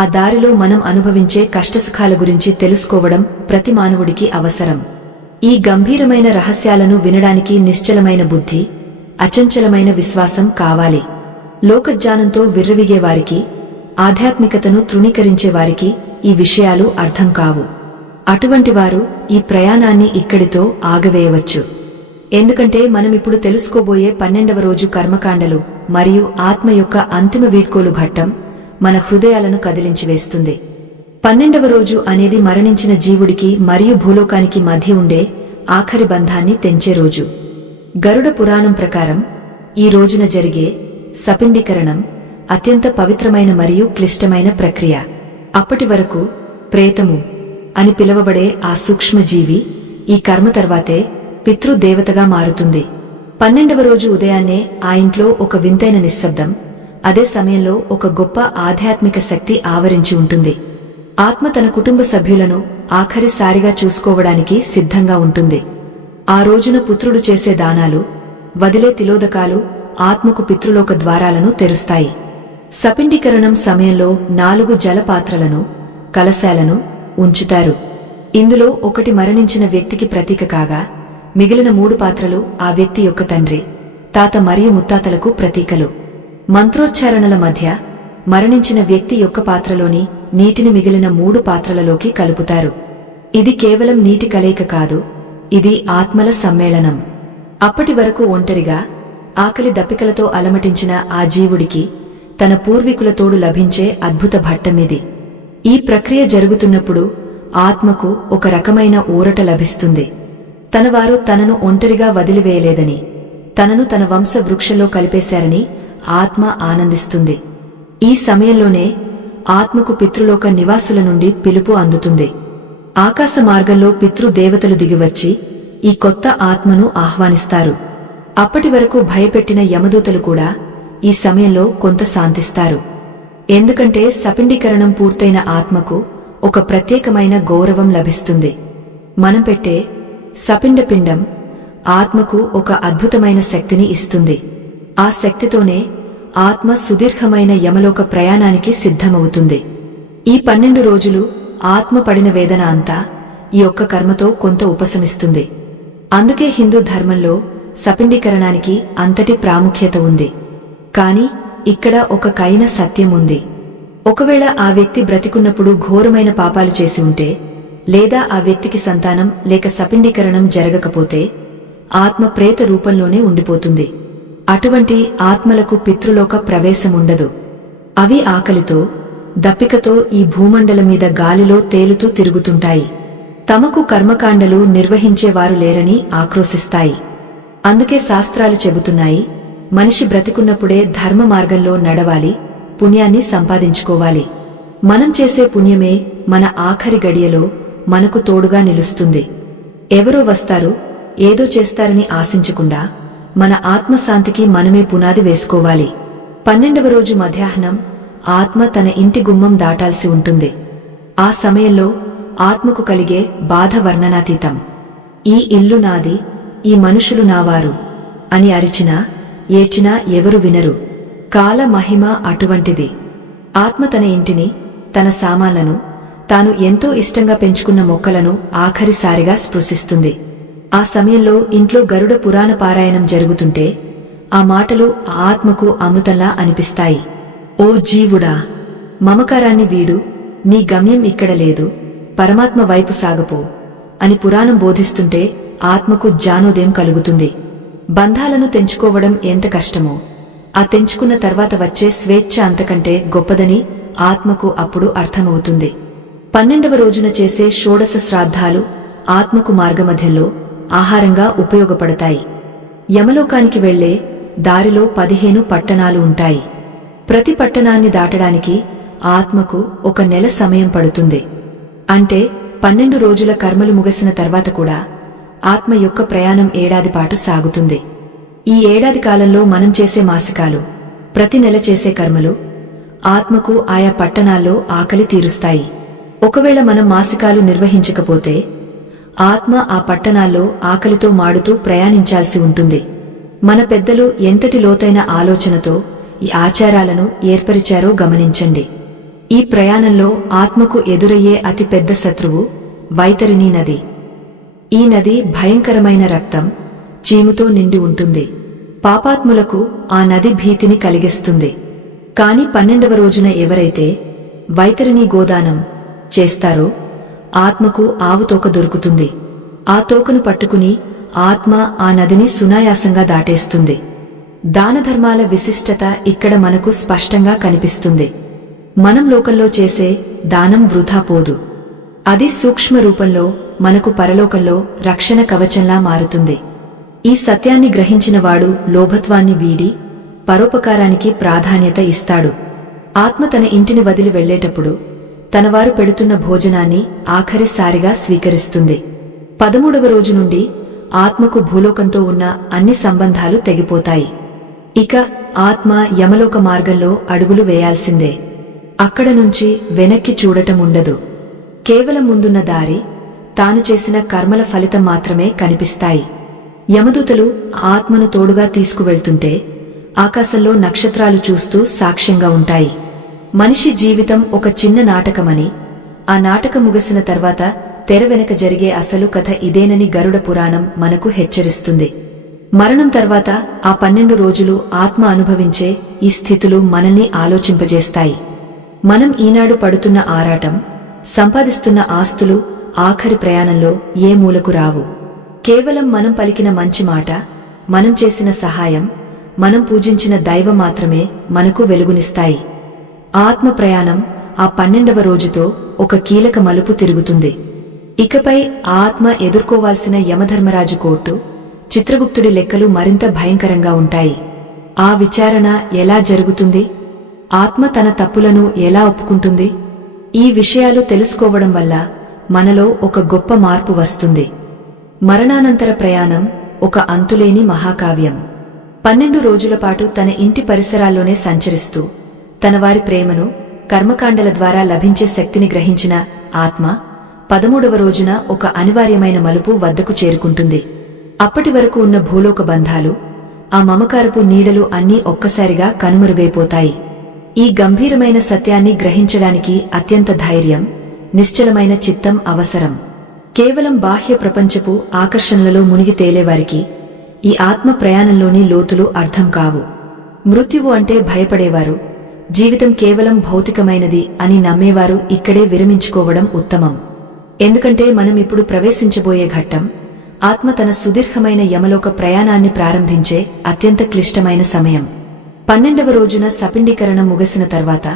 ఆ దారిలో మనం అనుభవించే కష్టసుఖాల గురించి తెలుసుకోవడం ప్రతి మానవుడికి అవసరం. ఈ గంభీరమైన రహస్యాలను వినడానికి నిశ్చలమైన బుద్ధి, అచంచలమైన విశ్వాసం కావాలి. లోకజ్ఞానంతో విర్రవీగేవారికి, ఆధ్యాత్మికతను తృణీకరించేవారికి ఈ విషయాలు అర్థం కావు. అటువంటివారు ఈ ప్రయాణాన్ని ఇక్కడితో ఆగవేయవచ్చు. ఎందుకంటే మనమిప్పుడు తెలుసుకోబోయే 12వ రోజు కర్మకాండలు మరియు ఆత్మ యొక్క అంతిమ వీడ్కోలు ఘట్టం మన హృదయాలను కదిలించివేస్తుంది. 12వ రోజు అనేది మరణించిన జీవుడికి మరియు భూలోకానికి మధ్య ఉండే ఆఖరి బంధాన్ని తెంచే రోజు. గరుడ పురాణం ప్రకారం ఈ రోజున జరిగే సపిండీకరణం అత్యంత పవిత్రమైన మరియు క్లిష్టమైన ప్రక్రియ. అప్పటి వరకు ప్రేతము అని పిలువబడే ఆ సూక్ష్మజీవి ఈ కర్మ తర్వాతే పితృదేవతగా మారుతుంది. 12వ రోజు ఉదయాన్నే ఆ ఇంట్లో ఒక వింతైన నిశ్శబ్దం, అదే సమయంలో ఒక గొప్ప ఆధ్యాత్మిక శక్తి ఆవరించి ఉంటుంది. ఆత్మ తన కుటుంబ సభ్యులను ఆఖరిసారిగా చూసుకోవడానికి సిద్ధంగా ఉంటుంది. ఆ రోజున పుత్రుడు చేసే దానాలు, వదిలే తిలోదకాలు ఆత్మకు పితృలోక ద్వారాలను తెరుస్తాయి. సపిండీకరణం సమయంలో 4 జలపాత్రలను, కలశాలను ఉంచుతారు. ఇందులో ఒకటి మరణించిన వ్యక్తికి ప్రతీక కాగా, మిగిలిన 3 పాత్రలు ఆ వ్యక్తి యొక్క తండ్రి, తాత మరియు ముత్తాతలకు ప్రతీకలు. మంత్రోచ్చారణల మధ్య మరణించిన వ్యక్తి యొక్క పాత్రలోని నీటిని మిగిలిన 3 పాత్రలలోకి కలుపుతారు. ఇది కేవలం నీటి కలయిక కాదు, ఇది ఆత్మల సమ్మేళనం. అప్పటి వరకు ఒంటరిగా, ఆకలి దప్పికలతో అలమటించిన ఆ జీవుడికి తన పూర్వీకుల తోడు లభించే అద్భుత ఘట్టమిది. ఈ ప్రక్రియ జరుగుతున్నప్పుడు ఆత్మకు ఒక రకమైన ఊరట లభిస్తుంది. తనవారు తనను ఒంటరిగా వదిలివేయలేదని, తనను తన వంశ వృక్షంలో కలిపేశారని ఆత్మ ఆనందిస్తుంది. ఈ సమయంలోనే ఆత్మకు పితృలోక నివాసుల నుండి పిలుపు అందుతుంది. ఆకాశ మార్గంలో పితృదేవతలు దిగివచ్చి ఈ కొత్త ఆత్మను ఆహ్వానిస్తారు. అప్పటి వరకు భయపెట్టిన యమదూతలు కూడా ఈ సమయంలో కొంత శాంతిస్తారు. ఎందుకంటే సపిండీకరణం పూర్తయిన ఆత్మకు ఒక ప్రత్యేకమైన గౌరవం లభిస్తుంది. మనం పెట్టే సపిండపిండం ఆత్మకు ఒక అద్భుతమైన శక్తిని ఇస్తుంది. ఆ శక్తితోనే ఆత్మ సుదీర్ఘమైన యమలోక ప్రయాణానికి సిద్ధమవుతుంది. ఈ 12 రోజులు ఆత్మ పడిన వేదన అంతా ఈ ఒక్క కర్మతో కొంత ఉపశమిస్తుంది. అందుకే హిందూ ధర్మంలో సపిండీకరణానికి అంతటి ప్రాముఖ్యత ఉంది. కాని ఇక్కడ ఒక కైన సత్యం ఉంది. ఒకవేళ ఆ వ్యక్తి బ్రతికున్నప్పుడు ఘోరమైన పాపాలు చేసి ఉంటే, లేదా ఆ వ్యక్తికి సంతానం లేక సపిండీకరణం జరగకపోతే ఆత్మ ప్రేత రూపంలోనే ఉండిపోతుంది. అటువంటి ఆత్మలకు పితృలోక ప్రవేశముండదు. అవి ఆకలితో, దప్పికతో ఈ భూమండలం మీద గాలిలో తేలుతూ తిరుగుతుంటాయి. తమకు కర్మకాండలు నిర్వహించేవారు లేరని ఆక్రోశిస్తాయి. అందుకే శాస్త్రాలు చెబుతున్నాయి, మనిషి బ్రతికున్నప్పుడే ధర్మ మార్గంలో నడవాలి, పుణ్యాన్ని సంపాదించుకోవాలి. మనం చేసే పుణ్యమే మన ఆఖరి గడియలో మనకు తోడుగా నిలుస్తుంది. ఎవరో వస్తారు, ఏదో చేస్తారని ఆశించకుండా మన ఆత్మశాంతికి మనమే పునాది వేసుకోవాలి. 12వ రోజు మధ్యాహ్నం ఆత్మ తన ఇంటి గుమ్మం దాటాల్సి ఉంటుంది. ఆ సమయంలో ఆత్మకు కలిగే బాధ వర్ణనాతీతం. ఈ ఇల్లు నాది, ఈ మనుషులు నావారు అని అరిచినా, ఏడ్చినా ఎవరు వినరు. కాల మహిమ అటువంటిది. ఆత్మ తన ఇంటిని, తన సామాన్లను, తాను ఎంతో ఇష్టంగా పెంచుకున్న మొక్కలను ఆఖరిసారిగా స్పృశిస్తుంది. ఆ సమయంలో ఇంట్లో గరుడ పురాణ పారాయణం జరుగుతుంటే ఆ మాటలు ఆత్మకు అమృతంలా అనిపిస్తాయి. ఓ జీవుడా, మమకారాన్ని వీడు, నీ గమ్యం ఇక్కడ లేదు, పరమాత్మ వైపు సాగపో అని పురాణం బోధిస్తుంటే ఆత్మకు జ్ఞానోదయం కలుగుతుంది. బంధాలను తెంచుకోవడం ఎంత కష్టమో, ఆ తెంచుకున్న తర్వాత వచ్చే స్వేచ్ఛ అంతకంటే గొప్పదని ఆత్మకు అప్పుడు అర్థమవుతుంది. 12వ రోజున చేసే షోడశ శ్రాద్ధాలు ఆత్మకు మార్గమధ్యంలో ఆహారంగా ఉపయోగపడతాయి. యమలోకానికి వెళ్లే దారిలో 15 పట్టణాలు ఉంటాయి. ప్రతి పట్టణాన్ని దాటడానికి ఆత్మకు 1 నెల సమయం పడుతుంది. అంటే 12 రోజుల కర్మలు ముగిసిన తర్వాత కూడా ఆత్మ యొక్క ప్రయాణం ఏడాది పాటు సాగుతుంది. ఈ ఏడాది కాలంలో మనం చేసే మాసికాలు, ప్రతి నెల చేసే కర్మలు ఆత్మకు ఆయా పట్టణాల్లో ఆకలి తీరుస్తాయి. ఒకవేళ మనం మాసికాలు నిర్వహించకపోతే ఆత్మ ఆ పట్టణాల్లో ఆకలితో మాడుతూ ప్రయాణించాల్సి ఉంటుంది. మన పెద్దలు ఎంతటి లోతైన ఆలోచనతో ఈ ఆచారాలను ఏర్పరిచారో గమనించండి. ఈ ప్రయాణంలో ఆత్మకు ఎదురయ్యే అతి పెద్ద శత్రువు వైతరిణీ నది. ఈ నది భయంకరమైన రక్తం, చీముతో నిండి ఉంటుంది. పాపాత్ములకు ఆ నది భీతిని కలిగిస్తుంది. కాని 12వ రోజున ఎవరైతే వైతరిణీ గోదానం చేస్తారో ఆత్మకు ఆవు తోక దొరుకుతుంది. ఆ తోకను పట్టుకుని ఆత్మ ఆ నదిని సునాయాసంగా దాటేస్తుంది. దానధర్మాల విశిష్టత ఇక్కడ మనకు స్పష్టంగా కనిపిస్తుంది. మనం లోకంలో చేసే దానం వృథా పోదు. అది సూక్ష్మ రూపంలో మనకు పరలోకంలో రక్షణ కవచంలా మారుతుంది. ఈ సత్యాన్ని గ్రహించినవాడు లోభత్వాన్ని వీడి పరోపకారానికి ప్రాధాన్యత ఇస్తాడు. ఆత్మ తన ఇంటిని వదిలి వెళ్లేటప్పుడు తనవారు పెడుతున్న భోజనాన్ని ఆఖరిసారిగా స్వీకరిస్తుంది. 13వ రోజు నుండి ఆత్మకు భూలోకంతో ఉన్న అన్ని సంబంధాలు తెగిపోతాయి. ఇక ఆత్మ యమలోక మార్గంలో అడుగులు వేయాల్సిందే. అక్కడ నుంచి వెనక్కి చూడటం ఉండదు. కేవలం ముందున్న దారి, తాను చేసిన కర్మల ఫలితం మాత్రమే కనిపిస్తాయి. యమదూతలు ఆత్మను తోడుగా తీసుకువెళ్తుంటే ఆకాశంలో నక్షత్రాలు చూస్తూ సాక్ష్యంగా ఉంటాయి. మనిషి జీవితం ఒక చిన్న నాటకమని, ఆ నాటకం ముగిసిన తర్వాత తెర వెనక జరిగే అసలు కథ ఇదేనని గరుడ పురాణం మనకు హెచ్చరిస్తుంది. మరణం తర్వాత ఆ 12 రోజులు ఆత్మ అనుభవించే ఈ స్థితులు మనల్ని ఆలోచింపజేస్తాయి. మనం ఈనాడు పడుతున్న ఆరాటం, సంపాదిస్తున్న ఆస్తులు ఆఖరి ప్రయాణంలో ఏ మూలకు రావు. కేవలం మనం పలికిన మంచి మాట, మనం చేసిన సహాయం, మనం పూజించిన దైవం మాత్రమే మనకు వెలుగునిస్తాయి. ఆత్మ ప్రయాణం ఆ 12వ రోజుతో ఒక కీలక మలుపు తిరుగుతుంది. ఇకపై ఆత్మ ఎదుర్కోవాల్సిన యమధర్మరాజు కోర్టు, చిత్రగుప్తుడి లెక్కలు మరింత భయంకరంగా ఉంటాయి. ఆ విచారణ ఎలా జరుగుతుంది? ఆత్మ తన తప్పులను ఎలా ఒప్పుకుంటుంది? ఈ విషయాలు తెలుసుకోవడం వల్ల మనలో ఒక గొప్ప మార్పు వస్తుంది. మరణానంతర ప్రయాణం ఒక అంతులేని మహాకావ్యం. 12 రోజుల పాటు తన ఇంటి పరిసరాల్లోనే సంచరిస్తూ తన వారి ప్రేమను, కర్మకాండల ద్వారా లభించే శక్తిని గ్రహించిన ఆత్మ 13వ రోజున ఒక అనివార్యమైన మలుపు వద్దకు చేరుకుంటుంది. అప్పటి వరకు ఉన్న భూలోక బంధాలు, ఆ మమకారపు నీడలు అన్నీ ఒక్కసారిగా కనుమరుగైపోతాయి. ఈ గంభీరమైన సత్యాన్ని గ్రహించడానికి అత్యంత ధైర్యం, నిశ్చలమైన చిత్తం అవసరం. కేవలం బాహ్య ప్రపంచపు ఆకర్షణలలో మునిగి తేలేవారికి ఈ ఆత్మ ప్రయాణంలోని లోతులు అర్థం కావు. మృత్యువు అంటే భయపడేవారు, జీవితం కేవలం భౌతికమైనది అని నమ్మేవారు ఇక్కడే విరమించుకోవడం ఉత్తమం. ఎందుకంటే మనం ఇప్పుడు ప్రవేశించబోయే ఘట్టం ఆత్మ తన సుదీర్ఘమైన యమలోక ప్రయాణాన్ని ప్రారంభించే అత్యంత క్లిష్టమైన సమయం. 12వ రోజున సపిండీకరణ ముగిసిన తర్వాత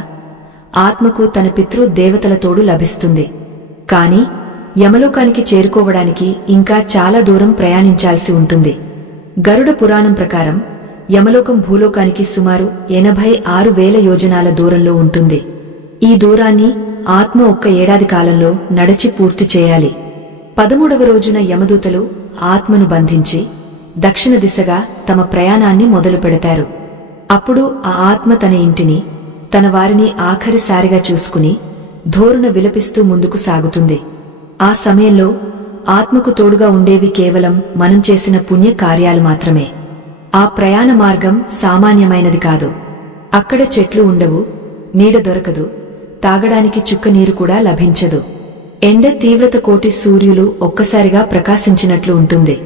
ఆత్మకు తన పితృ దేవతల తోడు లభిస్తుంది. కాని యమలోకానికి చేరుకోవడానికి ఇంకా చాలా దూరం ప్రయాణించాల్సి ఉంటుంది. గరుడ పురాణం ప్రకారం యమలోకం భూలోకానికి సుమారు 86,000 యోజనాల దూరంలో ఉంటుంది. ఈ దూరాన్ని ఆత్మ ఒక్క ఏడాది కాలంలో నడిచి పూర్తి చేయాలి. 13వ రోజున యమదూతలు ఆత్మను బంధించి దక్షిణ దిశగా తమ ప్రయాణాన్ని మొదలు పెడతారు. అప్పుడు ఆ ఆత్మ తన ఇంటిని, తన వారిని ఆఖరిసారిగా చూసుకుని ధోరున విలపిస్తూ ముందుకు సాగుతుంది. ఆ సమయంలో ఆత్మకు తోడుగా ఉండేవి కేవలం మనం చేసిన పుణ్య కార్యాలు మాత్రమే. ఆ ప్రయాణ మార్గం సామాన్యమైనది కాదు. అక్కడ చెట్లు ఉండవు, నీడ దొరకదు, తాగడానికి చుక్క నీరు కూడా లభించదు. ఎండ తీవ్రత కోటి సూర్యులు ఒక్కసారిగా ప్రకాశించినట్లు ఉంటుంది.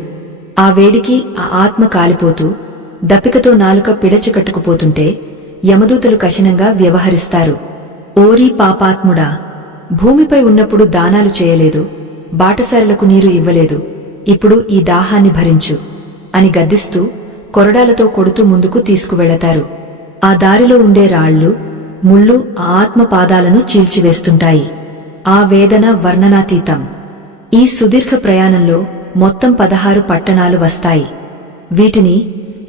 ఆ వేడికి ఆ ఆత్మ కాలిపోతూ దప్పికతో నాలుక పిడచికట్టుకుపోతుంటే యమదూతలు కఠినంగా వ్యవహరిస్తారు. ఓరీ పాపాత్ముడా, భూమిపై ఉన్నప్పుడు దానాలు చేయలేదు, బాటసారులకు నీరు ఇవ్వలేదు, ఇప్పుడు ఈ దాహాన్ని భరించు అని గద్దిస్తూ కొరడాలతో కొడుతూ ముందుకు తీసుకువెళతారు. ఆ దారిలో ఉండే రాళ్లు, ముళ్ళు ఆ ఆత్మ పాదాలను చీల్చివేస్తుంటాయి. ఆ వేదన వర్ణనాతీతం. ఈ సుదీర్ఘ ప్రయాణంలో మొత్తం 16 పట్టణాలు వస్తాయి. వీటిని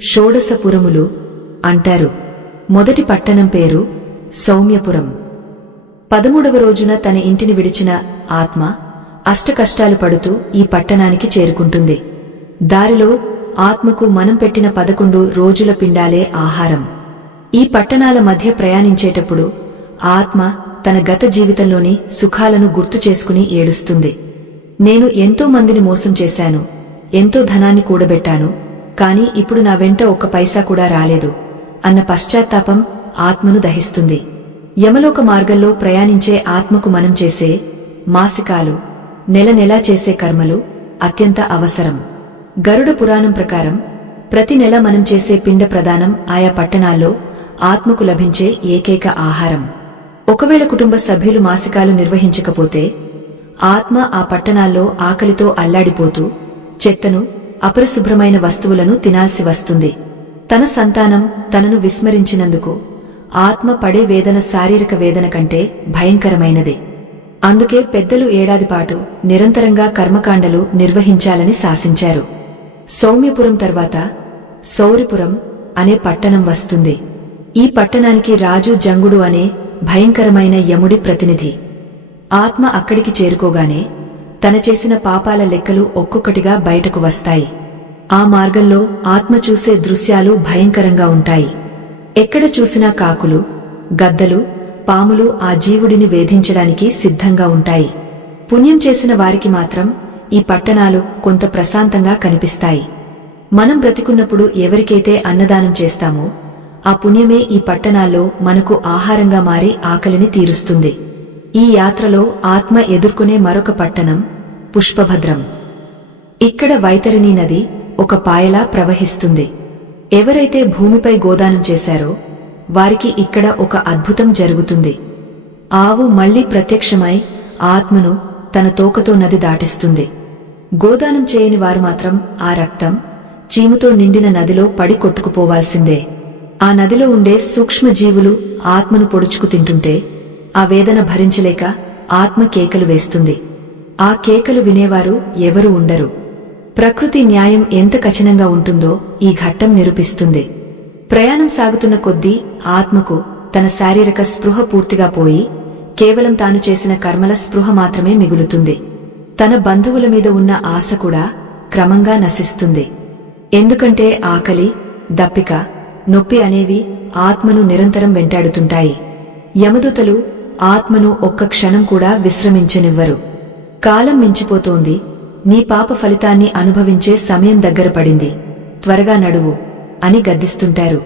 షోడశపురములు అంటారు. మొదటి పట్టణం పేరు సౌమ్యపురం. 13వ రోజున తన ఇంటిని విడిచిన ఆత్మ అష్టకష్టాలు పడుతూ ఈ పట్టణానికి చేరుకుంటుంది. దారిలో ఆత్మకు మనం పెట్టిన 11 రోజుల పిండాలే ఆహారం. ఈ పట్టణాల మధ్య ప్రయాణించేటప్పుడు ఆత్మ తన గత జీవితంలోని సుఖాలను గుర్తు చేసుకుని ఏడుస్తుంది. నేను ఎంతో మందిని మోసం చేశాను, ఎంతో ధనాన్ని కూడబెట్టాను, కాని ఇప్పుడు నా వెంట ఒక్క పైసా కూడా రాలేదు అన్న పశ్చాత్తాపం ఆత్మను దహిస్తుంది. యమలోక మార్గంలో ప్రయాణించే ఆత్మకు మనం చేసే మాసికాలు, నెల నెలా చేసే కర్మలు అత్యంత అవసరం. గరుడ పురాణం ప్రకారం ప్రతి నెల మనం చేసే పిండ ప్రదానం ఆయా పట్టణాల్లో ఆత్మకు లభించే ఏకైక ఆహారం. ఒకవేళ కుటుంబ సభ్యులు మాసికాలు నిర్వహించకపోతే ఆత్మ ఆ పట్టణాల్లో ఆకలితో అల్లాడిపోతూ చెత్తను, అపరిశుభ్రమైన వస్తువులను తినాల్సి వస్తుంది. తన సంతానం తనను విస్మరించినందుకు ఆత్మ పడే వేదన శారీరక వేదన కంటే భయంకరమైనది. అందుకే పెద్దలు ఏడాదిపాటు నిరంతరంగా కర్మకాండలు నిర్వహించాలని శాసించారు. సౌమ్యపురం తర్వాత సౌరిపురం అనే పట్టణం వస్తుంది. ఈ పట్టణానికి రాజు జంగుడు అనే భయంకరమైన యముడి ప్రతినిధి. ఆత్మ అక్కడికి చేరుకోగానే తన చేసిన పాపాల లెక్కలు ఒక్కొక్కటిగా బయటకు వస్తాయి. ఆ మార్గంలో ఆత్మ చూసే దృశ్యాలు భయంకరంగా ఉంటాయి. ఎక్కడ చూసినా కాకులు, గద్దలు, పాములు ఆ జీవుడిని వేధించడానికి సిద్ధంగా ఉంటాయి. పుణ్యం చేసిన వారికి మాత్రం ఈ పట్టణాలు కొంత ప్రశాంతంగా కనిపిస్తాయి. మనం బ్రతికున్నప్పుడు ఎవరికైతే అన్నదానం చేస్తామో ఆ పుణ్యమే ఈ పట్టణాల్లో మనకు ఆహారంగా మారి ఆకలిని తీరుస్తుంది. ఈ యాత్రలో ఆత్మ ఎదుర్కొనే మరొక పట్టణం పుష్పభద్రం. ఇక్కడ వైతరిణీ నది ఒక పాయలా ప్రవహిస్తుంది. ఎవరైతే భూమిపై గోదానం చేశారో వారికి ఇక్కడ ఒక అద్భుతం జరుగుతుంది. ఆవు మళ్లీ ప్రత్యక్షమై ఆత్మను తన తోకతో నది దాటిస్తుంది. గోదానం చేయని వారు మాత్రం ఆ రక్తం, చీముతో నిండిన నదిలో పడి కొట్టుకుపోవాల్సిందే. ఆ నదిలో ఉండే సూక్ష్మజీవులు ఆత్మను పొడుచుకు తింటుంటే ఆ వేదన భరించలేక ఆత్మ కేకలు వేస్తుంది. ఆ కేకలు వినేవారు ఎవరూ ఉండరు. ప్రకృతి న్యాయం ఎంత కఠినంగా ఉంటుందో ఈ ఘట్టం నిరూపిస్తుంది. ప్రయాణం సాగుతున్న కొద్దీ ఆత్మకు తన శారీరక స్పృహ పూర్తిగా పోయి కేవలం తాను చేసిన కర్మల స్పృహ మాత్రమే మిగులుతుంది. తన బంధువుల మీద ఉన్న ఆశ కూడా క్రమంగా నశిస్తుంది. ఎందుకంటే ఆకలి, దప్పిక, నొప్పి అనేవి ఆత్మను నిరంతరం వెంటాడుతుంటాయి. యమదూతలు ఆత్మను ఒక్క క్షణం కూడా విశ్రమించనివ్వరు. కాలం మించిపోతోంది, నీ పాప ఫలితాన్ని అనుభవించే సమయం దగ్గర పడింది, త్వరగా నడువు అని గద్దిస్తుంటారు.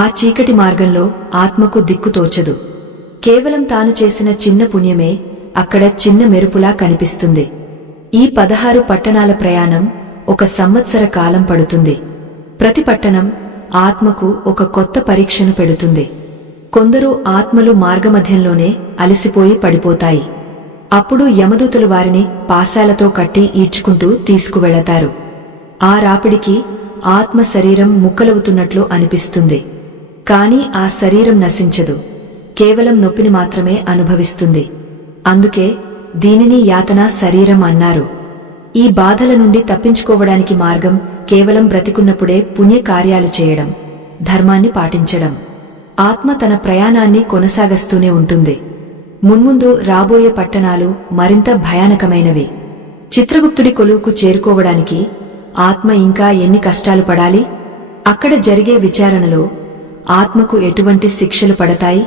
ఆ చీకటి మార్గంలో ఆత్మకు దిక్కు తోచదు. కేవలం తాను చేసిన చిన్న పుణ్యమే అక్కడ చిన్న మెరుపులా కనిపిస్తుంది. ఈ 16 పట్టణాల ప్రయాణం 1 సంవత్సర కాలం పడుతుంది. ప్రతి పట్టణం ఆత్మకు ఒక కొత్త పరీక్షను పెడుతుంది. కొందరు ఆత్మలు మార్గమధ్యంలోనే అలసిపోయి పడిపోతాయి. అప్పుడు యమదూతలు వారిని పాశాలతో కట్టి ఈడ్చుకుంటూ తీసుకువెళతారు. ఆ రాపిడికి ఆత్మ శరీరం ముక్కలవుతున్నట్లు అనిపిస్తుంది. కాని ఆ శరీరం నశించదు, కేవలం నొప్పిని మాత్రమే అనుభవిస్తుంది. అందుకే దీనిని యాతనా శరీరం అన్నారు. ఈ బాధల నుండి తప్పించుకోవడానికి మార్గం కేవలం బ్రతికున్నప్పుడే పుణ్యకార్యాలు చేయడం, ధర్మాన్ని పాటించడం. ఆత్మ తన ప్రయాణాన్ని కొనసాగస్తూనే ఉంటుంది. మున్ముందు రాబోయే పట్టణాలు మరింత భయానకమైనవి. చిత్రగుప్తుడి కొలువుకు చేరుకోవడానికి ఆత్మ ఇంకా ఎన్ని కష్టాలు పడాలి? అక్కడ జరిగే విచారణలో ఆత్మకు ఎటువంటి శిక్షలు పడతాయి?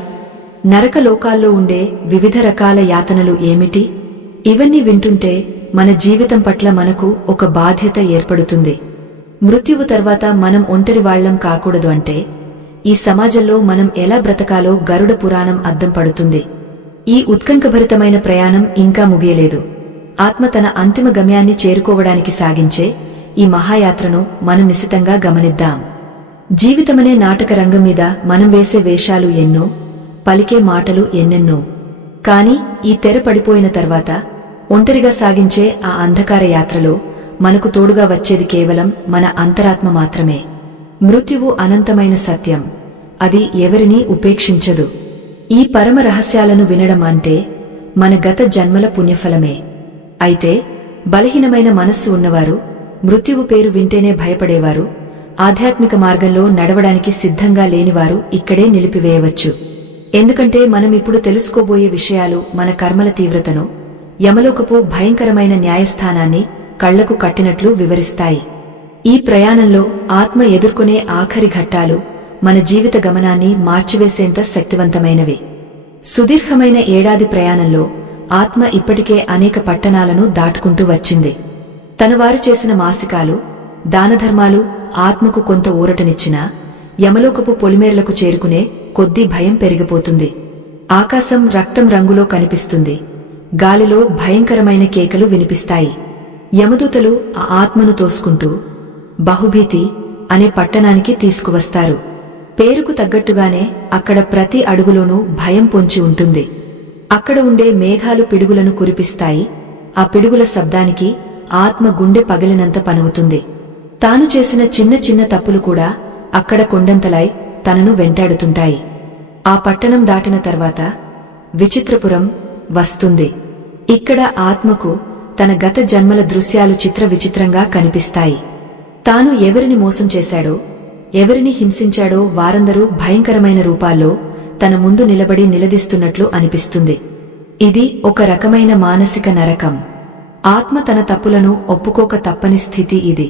నరకలోకాల్లో ఉండే వివిధ రకాల యాతనలు ఏమిటి? ఇవన్నీ వింటుంటే మన జీవితం పట్ల మనకు ఒక బాధ్యత ఏర్పడుతుంది. మృత్యువు తర్వాత మనం ఒంటరివాళ్లం కాకూడదు అంటే ఈ సమాజంలో మనం ఎలా బ్రతకాలో గరుడ పురాణం అద్దం పడుతుంది. ఈ ఉత్కంఠభరితమైన ప్రయాణం ఇంకా ముగియలేదు. ఆత్మ తన అంతిమ గమ్యాన్ని చేరుకోవడానికి సాగించే ఈ మహాయాత్రను మనం నిశితంగా గమనిద్దాం. జీవితమనే నాటక రంగం మీద మనం వేసే వేషాలు ఎన్నో, పలికే మాటలు ఎన్నెన్నో. కాని ఈ తెర పడిపోయిన తర్వాత ఒంటరిగా సాగించే ఆ అంధకార యాత్రలో మనకు తోడుగా వచ్చేది కేవలం మన అంతరాత్మ మాత్రమే. మృత్యువు అనంతమైన సత్యం, అది ఎవరినీ ఉపేక్షించదు. ఈ పరమ రహస్యాలను వినడం అంటే మన గత జన్మల పుణ్యఫలమే. అయితే బలహీనమైన మనస్సు ఉన్నవారు, మృత్యువు పేరు వింటేనే భయపడేవారు, ఆధ్యాత్మిక మార్గంలో నడవడానికి సిద్ధంగా లేనివారు ఇక్కడే నిలిపివేయవచ్చు. ఎందుకంటే మనమిప్పుడు తెలుసుకోబోయే విషయాలు మన కర్మల తీవ్రతను, యమలోకపు భయంకరమైన న్యాయస్థానాన్ని కళ్లకు కట్టినట్లు వివరిస్తాయి. ఈ ప్రయాణంలో ఆత్మ ఎదుర్కొనే ఆఖరి ఘట్టాలు మన జీవిత గమనాన్ని మార్చివేసేంత శక్తివంతమైనవి. సుదీర్ఘమైన ఏడాది ప్రయాణంలో ఆత్మ ఇప్పటికే అనేక పట్టణాలను దాటుకుంటూ వచ్చింది. తనవారు చేసిన మాసికాలు, దానధర్మాలు ఆత్మకు కొంత ఊరటనిచ్చినా యమలోకపు పొలిమేరలకు చేరుకునే కొద్దీ భయం పెరిగిపోతుంది. ఆకాశం రక్తం రంగులో కనిపిస్తుంది. గాలిలో భయంకరమైన కేకలు వినిపిస్తాయి. యమదూతలు ఆ ఆత్మను తోసుకుంటూ బహుభీతి అనే పట్టణానికి తీసుకువస్తారు. పేరుకు తగ్గట్టుగానే అక్కడ ప్రతి అడుగులోనూ భయం పొంచి ఉంటుంది. అక్కడ ఉండే మేఘాలు పిడుగులను కురిపిస్తాయి. ఆ పిడుగుల శబ్దానికి ఆత్మ గుండె పగిలినంత పనువుతుంది. తాను చేసిన చిన్న చిన్న తప్పులు కూడా అక్కడ కొండంతలాయ్ తనను వెంటాడుతుంటాయి. ఆ పట్టణం దాటిన తర్వాత విచిత్రపురం వస్తుంది. ఇక్కడ ఆత్మకు తన గత జన్మల దృశ్యాలు చిత్ర విచిత్రంగా కనిపిస్తాయి. తాను ఎవరిని మోసం చేశాడో, ఎవరిని హింసించాడో వారందరూ భయంకరమైన రూపాల్లో తన ముందు నిలబడి నిలదీస్తున్నట్లు అనిపిస్తుంది. ఇది ఒక రకమైన మానసిక నరకం. ఆత్మ తన తప్పులను ఒప్పుకోక తప్పని స్థితి ఇది.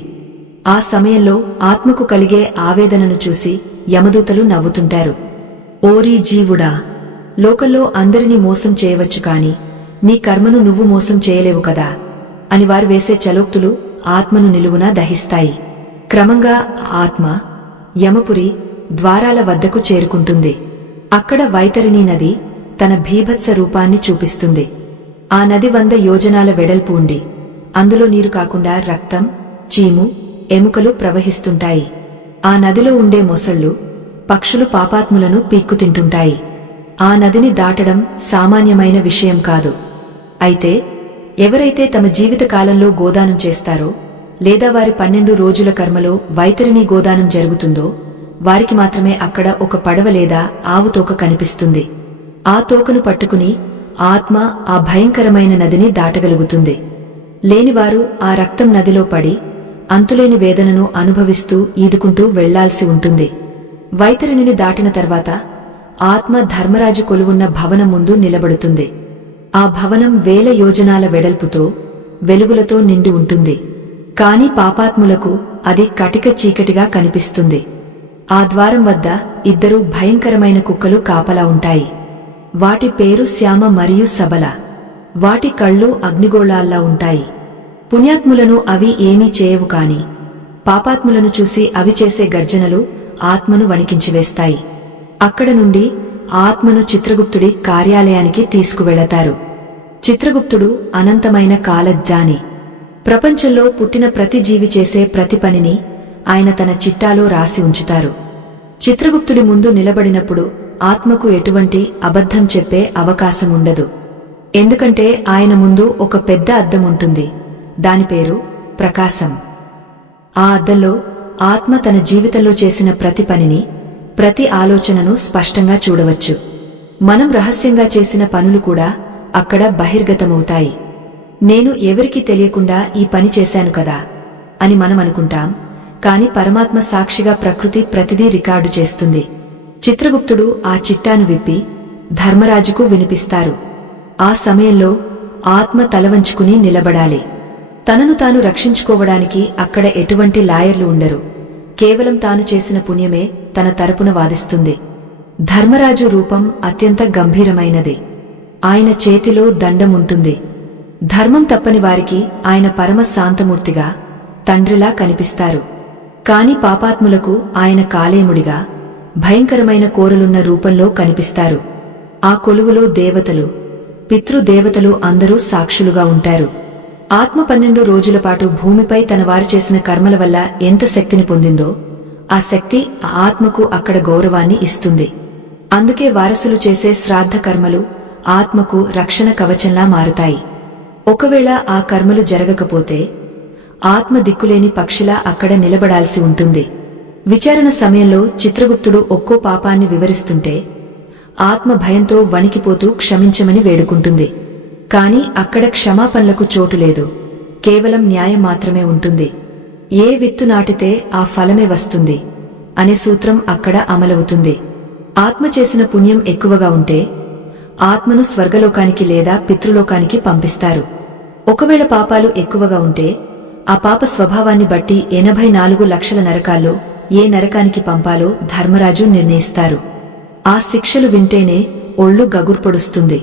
ఆ సమయంలో ఆత్మకు కలిగే ఆవేదనను చూసి యమదూతలు నవ్వుతుంటారు. ఓరీ జీవుడా, లోకంలో అందరినీ మోసం చేయవచ్చు కాని నీ కర్మను నువ్వు మోసం చేయలేవు కదా అని వారు వేసే చలోక్తులు ఆత్మను నిలువునా దహిస్తాయి. క్రమంగా ఆత్మ యమపురి ద్వారాల వద్దకు చేరుకుంటుంది. అక్కడ వైతరిణీ నది తన భీభత్స రూపాన్ని చూపిస్తుంది. ఆ నది 100 యోజనాల వెడల్పు ఉండి అందులో నీరు కాకుండా రక్తం, చీము, ఎముకలు ప్రవహిస్తుంటాయి. ఆ నదిలో ఉండే మొసళ్ళు, పక్షులు పాపాత్ములను పీక్కుతింటుంటాయి. ఆ నదిని దాటడం సామాన్యమైన విషయం కాదు. అయితే ఎవరైతే తమ జీవిత కాలంలో గోదానం చేస్తారో లేదా వారి 12 రోజుల కర్మలో వైతరిణీ గోదానం జరుగుతుందో వారికి మాత్రమే అక్కడ ఒక పడవ లేదా ఆవు తోక కనిపిస్తుంది. ఆ తోకను పట్టుకుని ఆత్మ ఆ భయంకరమైన నదిని దాటగలుగుతుంది. లేనివారు ఆ రక్తం నదిలో పడి అంతులేని వేదనను అనుభవిస్తూ ఈదుకుంటూ వెళ్లాల్సి ఉంటుంది. వైతరిణిని దాటిన తర్వాత ఆత్మ ధర్మరాజు కొలువున్న భవనం ముందు నిలబడుతుంది. ఆ భవనం 1000 యోజనాల వెడల్పుతో వెలుగులతో నిండి ఉంటుంది. కాని పాపాత్ములకు అది కటిక చీకటిగా కనిపిస్తుంది. ఆ ద్వారం వద్ద 2 భయంకరమైన కుక్కలు కాపలా ఉంటాయి. వాటి పేరు శ్యామ మరియు సబల. వాటి కళ్ళు అగ్నిగోళాల్లా ఉంటాయి. పుణ్యాత్ములను అవి ఏమీ చేయవు కాని పాపాత్ములను చూసి అవి చేసే గర్జనలు ఆత్మను వణికించివేస్తాయి. అక్కడ నుండి ఆత్మను చిత్రగుప్తుడి కార్యాలయానికి తీసుకువెళతారు. చిత్రగుప్తుడు అనంతమైన కాలజ్ఞాని. ప్రపంచంలో పుట్టిన ప్రతి జీవి చేసే ప్రతి పనిని ఆయన తన చిట్టాలో రాసి ఉంచుతారు. చిత్రగుప్తుడి ముందు నిలబడినప్పుడు ఆత్మకు ఎటువంటి అబద్ధం చెప్పే అవకాశం ఉండదు. ఎందుకంటే ఆయన ముందు ఒక పెద్ద అద్దం ఉంటుంది. దాని పేరు ప్రకాశం. ఆ అద్దంలో ఆత్మ తన జీవితంలో చేసిన ప్రతి పనిని, ప్రతి ఆలోచనను స్పష్టంగా చూడవచ్చు. మనం రహస్యంగా చేసిన పనులు కూడా అక్కడ బహిర్గతమవుతాయి. నేను ఎవరికీ తెలియకుండా ఈ పని చేశాను కదా అని మనం అనుకుంటాం. కాని పరమాత్మ సాక్షిగా ప్రకృతి ప్రతిదీ రికార్డు చేస్తుంది. చిత్రగుప్తుడు ఆ చిట్టాను విప్పి ధర్మరాజుకు వినిపిస్తారు. ఆ సమయంలో ఆత్మ తలవంచుకుని నిలబడాలి. తనను తాను రక్షించుకోవడానికి అక్కడ ఎటువంటి లాయర్లు ఉండరు. కేవలం తాను చేసిన పుణ్యమే తన తరపున వాదిస్తుంది. ధర్మరాజు రూపం అత్యంత గంభీరమైనది. ఆయన చేతిలో దండముంటుంది. ధర్మం తప్పని వారికి ఆయన పరమ శాంతమూర్తిగా, తండ్రిలా కనిపిస్తారు. కాని పాపాత్ములకు ఆయన కాలేముడిగా, భయంకరమైన కోరలున్న రూపంలో కనిపిస్తారు. ఆ కొలువులో దేవతలు, పితృదేవతలు అందరూ సాక్షులుగా ఉంటారు. ఆత్మ 12 రోజుల పాటు భూమిపై తన వారు చేసిన కర్మల వల్ల ఎంత శక్తిని పొందిందో ఆ శక్తి ఆ ఆత్మకు అక్కడ గౌరవాన్ని ఇస్తుంది. అందుకే వారసులు చేసే శ్రాద్ధ కర్మలు ఆత్మకు రక్షణ కవచంలా మారుతాయి. ఒకవేళ ఆ కర్మలు జరగకపోతే ఆత్మ దిక్కులేని పక్షిలా అక్కడ నిలబడాల్సి ఉంటుంది. విచారణ సమయంలో చిత్రగుప్తుడు ఒక్కో పాపాన్ని వివరిస్తుంటే ఆత్మ భయంతో వణికిపోతూ క్షమించమని వేడుకుంటుంది. కాని అక్కడ క్షమాపణలకు చోటు లేదు. కేవలం న్యాయం మాత్రమే ఉంటుంది. ఏ విత్తు నాటితే ఆ ఫలమే వస్తుంది అనే సూత్రం అక్కడ అమలవుతుంది. ఆత్మ చేసిన పుణ్యం ఎక్కువగా ఉంటే ఆత్మను స్వర్గలోకానికి లేదా పితృలోకానికి పంపిస్తారు. ఒకవేళ పాపాలు ఎక్కువగా ఉంటే ఆ పాప స్వభావాన్ని బట్టి 84 లక్షల నరకాల్లో ఏ నరకానికి పంపాలో ధర్మరాజు నిర్ణయిస్తారు. ఆ శిక్షలు వింటేనే ఒళ్ళు గగుర్పొడుస్తుంది.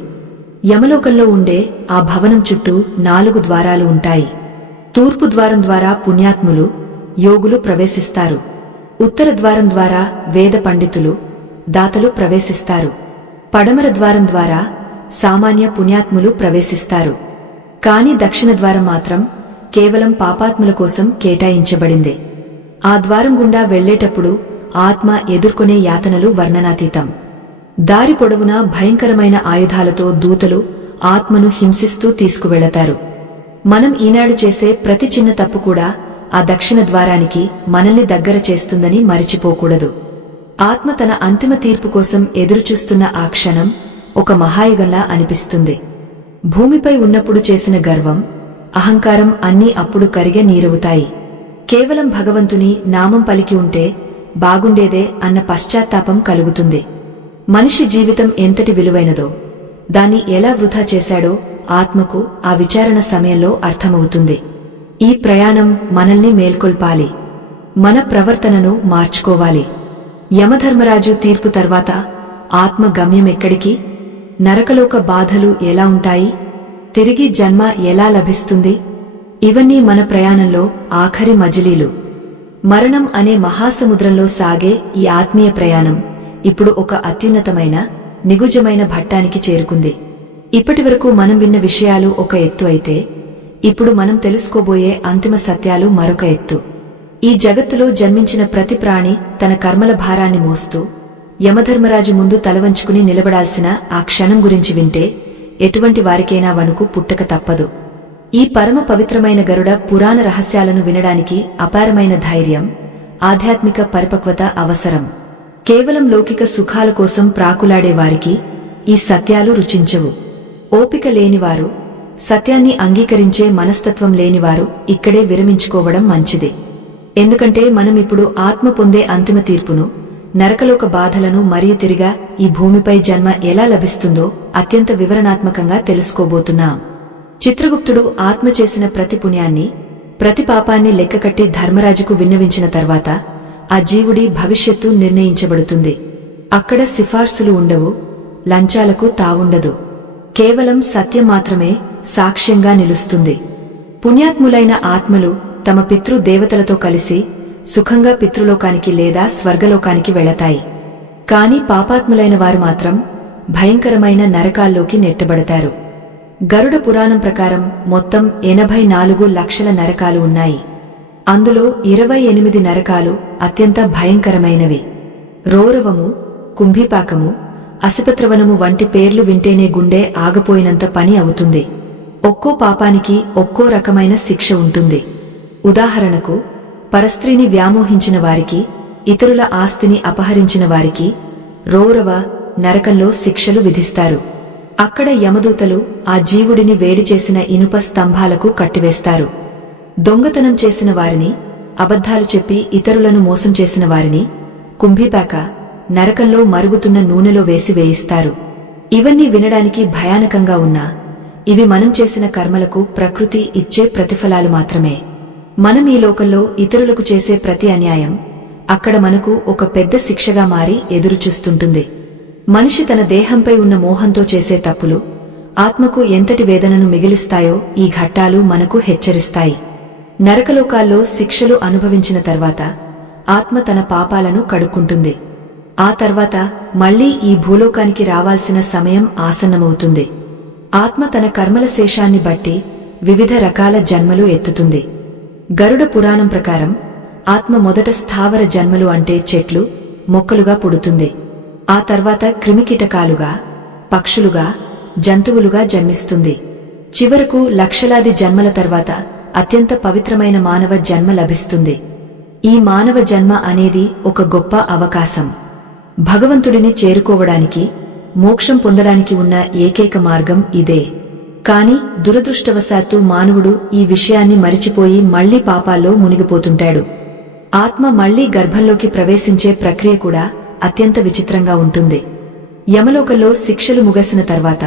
యమలోకంలో ఉండే ఆ భవనం చుట్టూ 4 ద్వారాలు ఉంటాయి. తూర్పు ద్వారం ద్వారా పుణ్యాత్ములు, యోగులు ప్రవేశిస్తారు. ఉత్తర ద్వారం ద్వారా వేద పండితులు, దాతలు ప్రవేశిస్తారు. పడమర ద్వారం ద్వారా సామాన్య పుణ్యాత్ములు ప్రవేశిస్తారు. కాని దక్షిణ ద్వారం మాత్రం కేవలం పాపాత్ముల కోసం కేటాయించబడింది. ఆ ద్వారం గుండా వెళ్లేటప్పుడు ఆత్మ ఎదుర్కొనే యాతనలు వర్ణనాతీతం. దారి పొడవునా భయంకరమైన ఆయుధాలతో దూతలు ఆత్మను హింసిస్తూ తీసుకువెళతారు. మనం ఈనాడు చేసే ప్రతి చిన్న తప్పు కూడా ఆ దక్షిణ ద్వారానికి మనల్ని దగ్గర చేస్తుందని మరిచిపోకూడదు. ఆత్మ తన అంతిమ తీర్పు కోసం ఎదురుచూస్తున్న ఆ క్షణం ఒక మహాయుగంలా అనిపిస్తుంది. భూమిపై ఉన్నప్పుడు చేసిన గర్వం, అహంకారం అన్నీ అప్పుడు కరిగే నీరవుతాయి. కేవలం భగవంతుని నామం పలికి ఉంటే బాగుండేదే అన్న పశ్చాత్తాపం కలుగుతుంది. మనిషి జీవితం ఎంతటి విలువైనదో, దాన్ని ఎలా వృధా చేశాడో ఆత్మకు ఆ విచారణ సమయంలో అర్థమవుతుంది. ఈ ప్రయాణం మనల్ని మేల్కొల్పాలి. మన ప్రవర్తనను మార్చుకోవాలి. యమధర్మరాజు తీర్పు తర్వాత ఆత్మ గమ్యమెక్కడికి? నరకలోక బాధలు ఎలా ఉంటాయి? తిరిగి జన్మ ఎలా లభిస్తుంది? ఇవన్నీ మన ప్రయాణంలో ఆఖరి మజిలీలు. మరణం అనే మహాసముద్రంలో సాగే ఈ ఆత్మీయ ప్రయాణం ఇప్పుడు ఒక అత్యున్నతమైన, నిగుజమైన ఘట్టానికి చేరుకుంది. ఇప్పటివరకు మనం విన్న విషయాలు ఒక ఎత్తు అయితే, ఇప్పుడు మనం తెలుసుకోబోయే అంతిమ సత్యాలు మరొక ఎత్తు. ఈ జగత్తులో జన్మించిన ప్రతి ప్రాణి తన కర్మల భారాన్ని మోస్తూ యమధర్మరాజు ముందు తలవంచుకుని నిలబడాల్సిన ఆ క్షణం గురించి వింటే ఎటువంటి వారికైనా వణుకు పుట్టక తప్పదు. ఈ పరమ పవిత్రమైన గరుడ పురాణ రహస్యాలను వినడానికి అపారమైన ధైర్యం, ఆధ్యాత్మిక పరిపక్వత అవసరం. కేవలం లౌకిక సుఖాల కోసం ప్రాకులాడే వారికి ఈ సత్యాలు రుచించవు. ఓపిక లేనివారు, సత్యాన్ని అంగీకరించే మనస్తత్వం లేనివారు ఇక్కడే విరమించుకోవడం మంచిది. ఎందుకంటే మనం ఇప్పుడు ఆత్మ పొందే అంతిమ తీర్పును, నరకలోక బాధలను మరియు తిరిగా ఈ భూమిపై జన్మ ఎలా లభిస్తుందో అత్యంత వివరణాత్మకంగా తెలుసుకోబోతున్నాం. చిత్రగుప్తుడు ఆత్మ చేసిన ప్రతి పుణ్యాన్ని, ప్రతి పాపాన్ని లెక్కకట్టి ధర్మరాజుకు విన్నవించిన తర్వాత ఆ జీవుడి భవిష్యత్తు నిర్ణయించబడుతుంది. అక్కడ సిఫార్సులు ఉండవు, లంచాలకు తావుండదు. కేవలం సత్యం మాత్రమే సాక్ష్యంగా నిలుస్తుంది. పుణ్యాత్ములైన ఆత్మలు తమ పితృ దేవతలతో కలిసి సుఖంగా పితృలోకానికి లేదా స్వర్గలోకానికి వెళతాయి. కాని పాపాత్ములైన వారు మాత్రం భయంకరమైన నరకాల్లోకి నెట్టబడతారు. గరుడ పురాణం ప్రకారం మొత్తం 84 లక్షల నరకాలు ఉన్నాయి. అందులో 28 నరకాలు అత్యంత భయంకరమైనవి. రౌరవము, కుంభీపాకము, అసిపత్రవనము వంటి పేర్లు వింటేనే గుండె ఆగపోయినంత పని అవుతుంది. ఒక్కో పాపానికి ఒక్కో రకమైన శిక్ష ఉంటుంది. ఉదాహరణకు, పరస్త్రీని వ్యామోహించిన వారికి, ఇతరుల ఆస్తిని అపహరించిన వారికి రౌరవ నరకంలో శిక్షలు విధిస్తారు. అక్కడ యమదూతలు ఆ జీవుడిని వేడి చేసిన ఇనుప స్తంభాలకు కట్టివేస్తారు. దొంగతనం చేసిన వారిని, అబద్ధాలు చెప్పి ఇతరులను మోసం చేసిన వారిని కుంభీపాక నరకంలో మరుగుతున్న నూనెలో వేసి వేయిస్తారు. ఇవన్నీ వినడానికి భయానకంగా ఉన్నా ఇవి మనం చేసిన కర్మలకు ప్రకృతి ఇచ్చే ప్రతిఫలాలు మాత్రమే. మనం ఈ లోకంలో ఇతరులకు చేసే ప్రతి అన్యాయం అక్కడ మనకు ఒక పెద్ద శిక్షగా మారి ఎదురుచూస్తుంటుంది. మనిషి తన దేహంపై ఉన్న మోహంతో చేసే తప్పులు ఆత్మకు ఎంతటి వేదనను మిగిలిస్తాయో ఈ ఘట్టాలు మనకు హెచ్చరిస్తాయి. నరకలోకాల్లో శిక్షలు అనుభవించిన తర్వాత ఆత్మ తన పాపాలను కడుక్కుంటుంది. ఆ తర్వాత మళ్లీ ఈ భూలోకానికి రావాల్సిన సమయం ఆసన్నమవుతుంది. ఆత్మ తన కర్మల శేషాన్ని బట్టి వివిధ రకాల జన్మలు ఎత్తుతుంది. గరుడ పురాణం ప్రకారం ఆత్మ మొదట స్థావర జన్మలు అంటే చెట్లు, మొక్కలుగా పుడుతుంది. ఆ తర్వాత క్రిమికీటకాలుగా, పక్షులుగా, జంతువులుగా జన్మిస్తుంది. చివరకు లక్షలాది జన్మల తర్వాత అత్యంత పవిత్రమైన మానవ జన్మ లభిస్తుంది. ఈ మానవ జన్మ అనేది ఒక గొప్ప అవకాశం. భగవంతుడిని చేరుకోవడానికి, మోక్షం పొందడానికి ఉన్న ఏకైక మార్గం ఇదే. కాని దురదృష్టవశాత్తు మానవుడు ఈ విషయాన్ని మరిచిపోయి మళ్లీ పాపాల్లో మునిగిపోతుంటాడు. ఆత్మ మళ్లీ గర్భంలోకి ప్రవేశించే ప్రక్రియ కూడా అత్యంత విచిత్రంగా ఉంటుంది. యమలోకంలో శిక్షలు ముగిసిన తర్వాత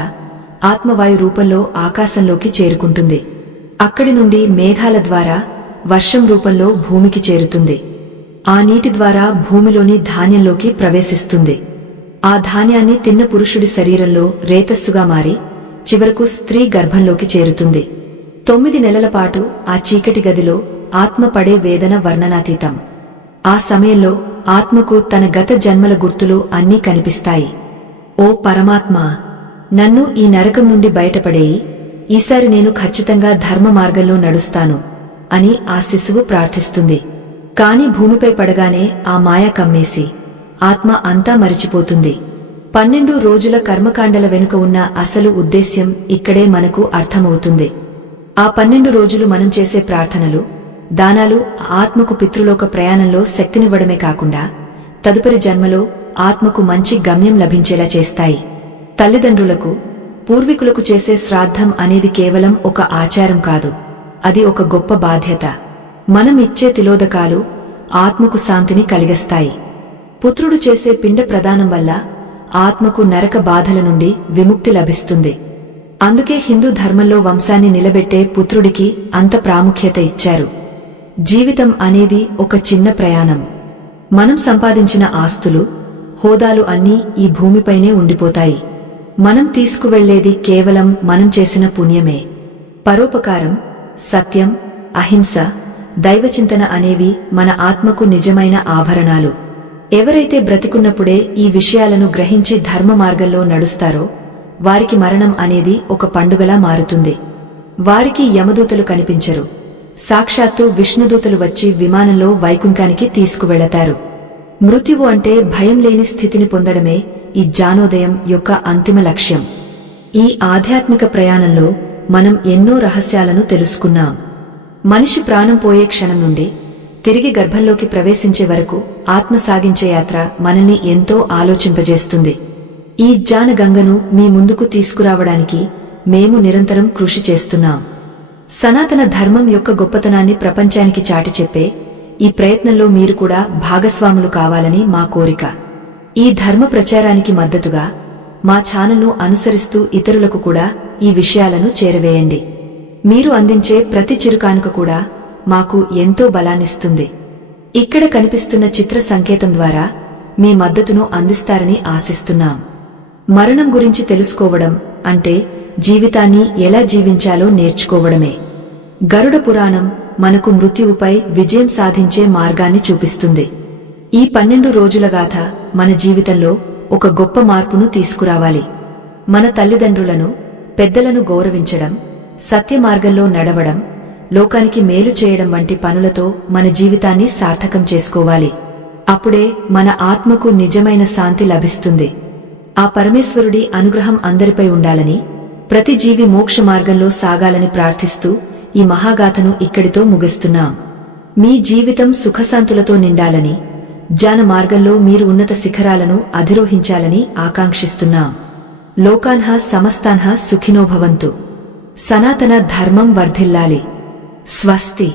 ఆత్మవాయు రూపంలో ఆకాశంలోకి చేరుకుంటుంది. అక్కడి నుండి మేఘాల ద్వారా వర్షం రూపంలో భూమికి చేరుతుంది. ఆ నీటి ద్వారా భూమిలోని ధాన్యంలోకి ప్రవేశిస్తుంది. ఆ ధాన్యాన్ని తిన్న పురుషుడి శరీరంలో రేతస్సుగా మారి చివరకు స్త్రీ గర్భంలోకి చేరుతుంది. 9 నెలల పాటు ఆ చీకటి గదిలో ఆత్మ పడే వేదన వర్ణనాతీతం. ఆ సమయంలో ఆత్మకు తన గత జన్మల గుర్తులు అన్నీ కనిపిస్తాయి. ఓ పరమాత్మా, నన్ను ఈ నరకం నుండి బయటపడేయి, ఈసారి నేను ఖచ్చితంగా ధర్మ మార్గంలో నడుస్తాను అని ఆ శిశువు ప్రార్థిస్తుంది. కాని భూమిపై పడగానే ఆ మాయ కమ్మేసి ఆత్మ అంతా మరిచిపోతుంది. 12 రోజుల కర్మకాండల వెనుక ఉన్న అసలు ఉద్దేశ్యం ఇక్కడే మనకు అర్థమవుతుంది. ఆ 12 రోజులు మనం చేసే ప్రార్థనలు, దానాలు ఆత్మకు పితృలోక ప్రయాణంలో శక్తినివ్వడమే కాకుండా తదుపరి జన్మలో ఆత్మకు మంచి గమ్యం లభించేలా చేస్తాయి. తల్లిదండ్రులకు, పూర్వీకులకు చేసే శ్రాద్ధం అనేది కేవలం ఒక ఆచారం కాదు, అది ఒక గొప్ప బాధ్యత. మనం ఇచ్చే తిలోదకాలు ఆత్మకు శాంతిని కలిగిస్తాయి. పుత్రుడు చేసే పిండ ప్రదానం వల్ల ఆత్మకు నరక బాధల నుండి విముక్తి లభిస్తుంది. అందుకే హిందూ ధర్మంలో వంశాన్ని నిలబెట్టే పుత్రుడికి అంత ప్రాముఖ్యత ఇచ్చారు. జీవితం అనేది ఒక చిన్న ప్రయాణం. మనం సంపాదించిన ఆస్తులు, హోదాలు అన్నీ ఈ భూమిపైనే ఉండిపోతాయి. మనం తీసుకువెళ్లేది కేవలం మనం చేసిన పుణ్యమే. పరోపకారం, సత్యం, అహింస, దైవచింతన అనేవి మన ఆత్మకు నిజమైన ఆభరణాలు. ఎవరైతే బ్రతికున్నప్పుడే ఈ విషయాలను గ్రహించి ధర్మ మార్గంలో నడుస్తారో వారికి మరణం అనేది ఒక పండుగలా మారుతుంది. వారికి యమదూతలు కనిపించరు, సాక్షాత్తు విష్ణుదూతలు వచ్చి విమానంలో వైకుంఠానికి తీసుకువెళతారు. మృత్యువు అంటే భయం లేని స్థితిని పొందడమే ఈ జ్ఞానోదయం యొక్క అంతిమ లక్ష్యం. ఈ ఆధ్యాత్మిక ప్రయాణంలో మనం ఎన్నో రహస్యాలను తెలుసుకున్నాం. మనిషి ప్రాణం పోయే క్షణం నుండి తిరిగి గర్భంలోకి ప్రవేశించే వరకు ఆత్మ సాగించే యాత్ర మనల్ని ఎంతో ఆలోచింపజేస్తుంది. ఈ జ్ఞాన గంగను మీ ముందుకు తీసుకురావడానికి మేము నిరంతరం కృషి చేస్తున్నాం. సనాతన ధర్మం యొక్క గొప్పతనాన్ని ప్రపంచానికి చాటి చెప్పే ఈ ప్రయత్నంలో మీరు కూడా భాగస్వాములు కావాలని మా కోరిక. ఈ ధర్మ ప్రచారానికి మద్దతుగా మా ఛానల్ను అనుసరిస్తూ ఇతరులకు కూడా ఈ విషయాలను చేరవేయండి. మీరు అందించే ప్రతి చిరుకానుక కూడా మాకు ఎంతో బలాన్నిస్తుంది. ఇక్కడ కనిపిస్తున్న చిత్ర సంకేతం ద్వారా మీ మద్దతును అందిస్తారని ఆశిస్తున్నాం. మరణం గురించి తెలుసుకోవడం అంటే జీవితాన్ని ఎలా జీవించాలో నేర్చుకోవడమే. గరుడ పురాణం మనకు మృత్యువుపై విజయం సాధించే మార్గాన్ని చూపిస్తుంది. ఈ 12 రోజుల గాథ మన జీవితంలో ఒక గొప్ప మార్పును తీసుకురావాలి. మన తల్లిదండ్రులను, పెద్దలను గౌరవించడం, సత్య మార్గంలో నడవడం, లోకానికి మేలు చేయడం వంటి పనులతో మన జీవితాన్ని సార్థకం చేసుకోవాలి. అప్పుడే మన ఆత్మకు నిజమైన శాంతి లభిస్తుంది. ఆ పరమేశ్వరుడి అనుగ్రహం అందరిపై ఉండాలని, ప్రతి జీవి మోక్ష మార్గంలో సాగాలని ప్రార్థిస్తూ ఈ మహాగాథను ఇక్కడితో ముగిస్తున్నాం. మీ జీవితం సుఖశాంతులతో నిండాలని, జ్ఞాన మార్గంలో మీరు ఉన్నత శిఖరాలను అధిరోహించాలని ఆకాంక్షిస్తున్నాం. లోకాన్హ సమస్తాన్హ సుఖినో భవంతు. సనాతన ధర్మం వర్ధిల్లాలి. స్వస్తి.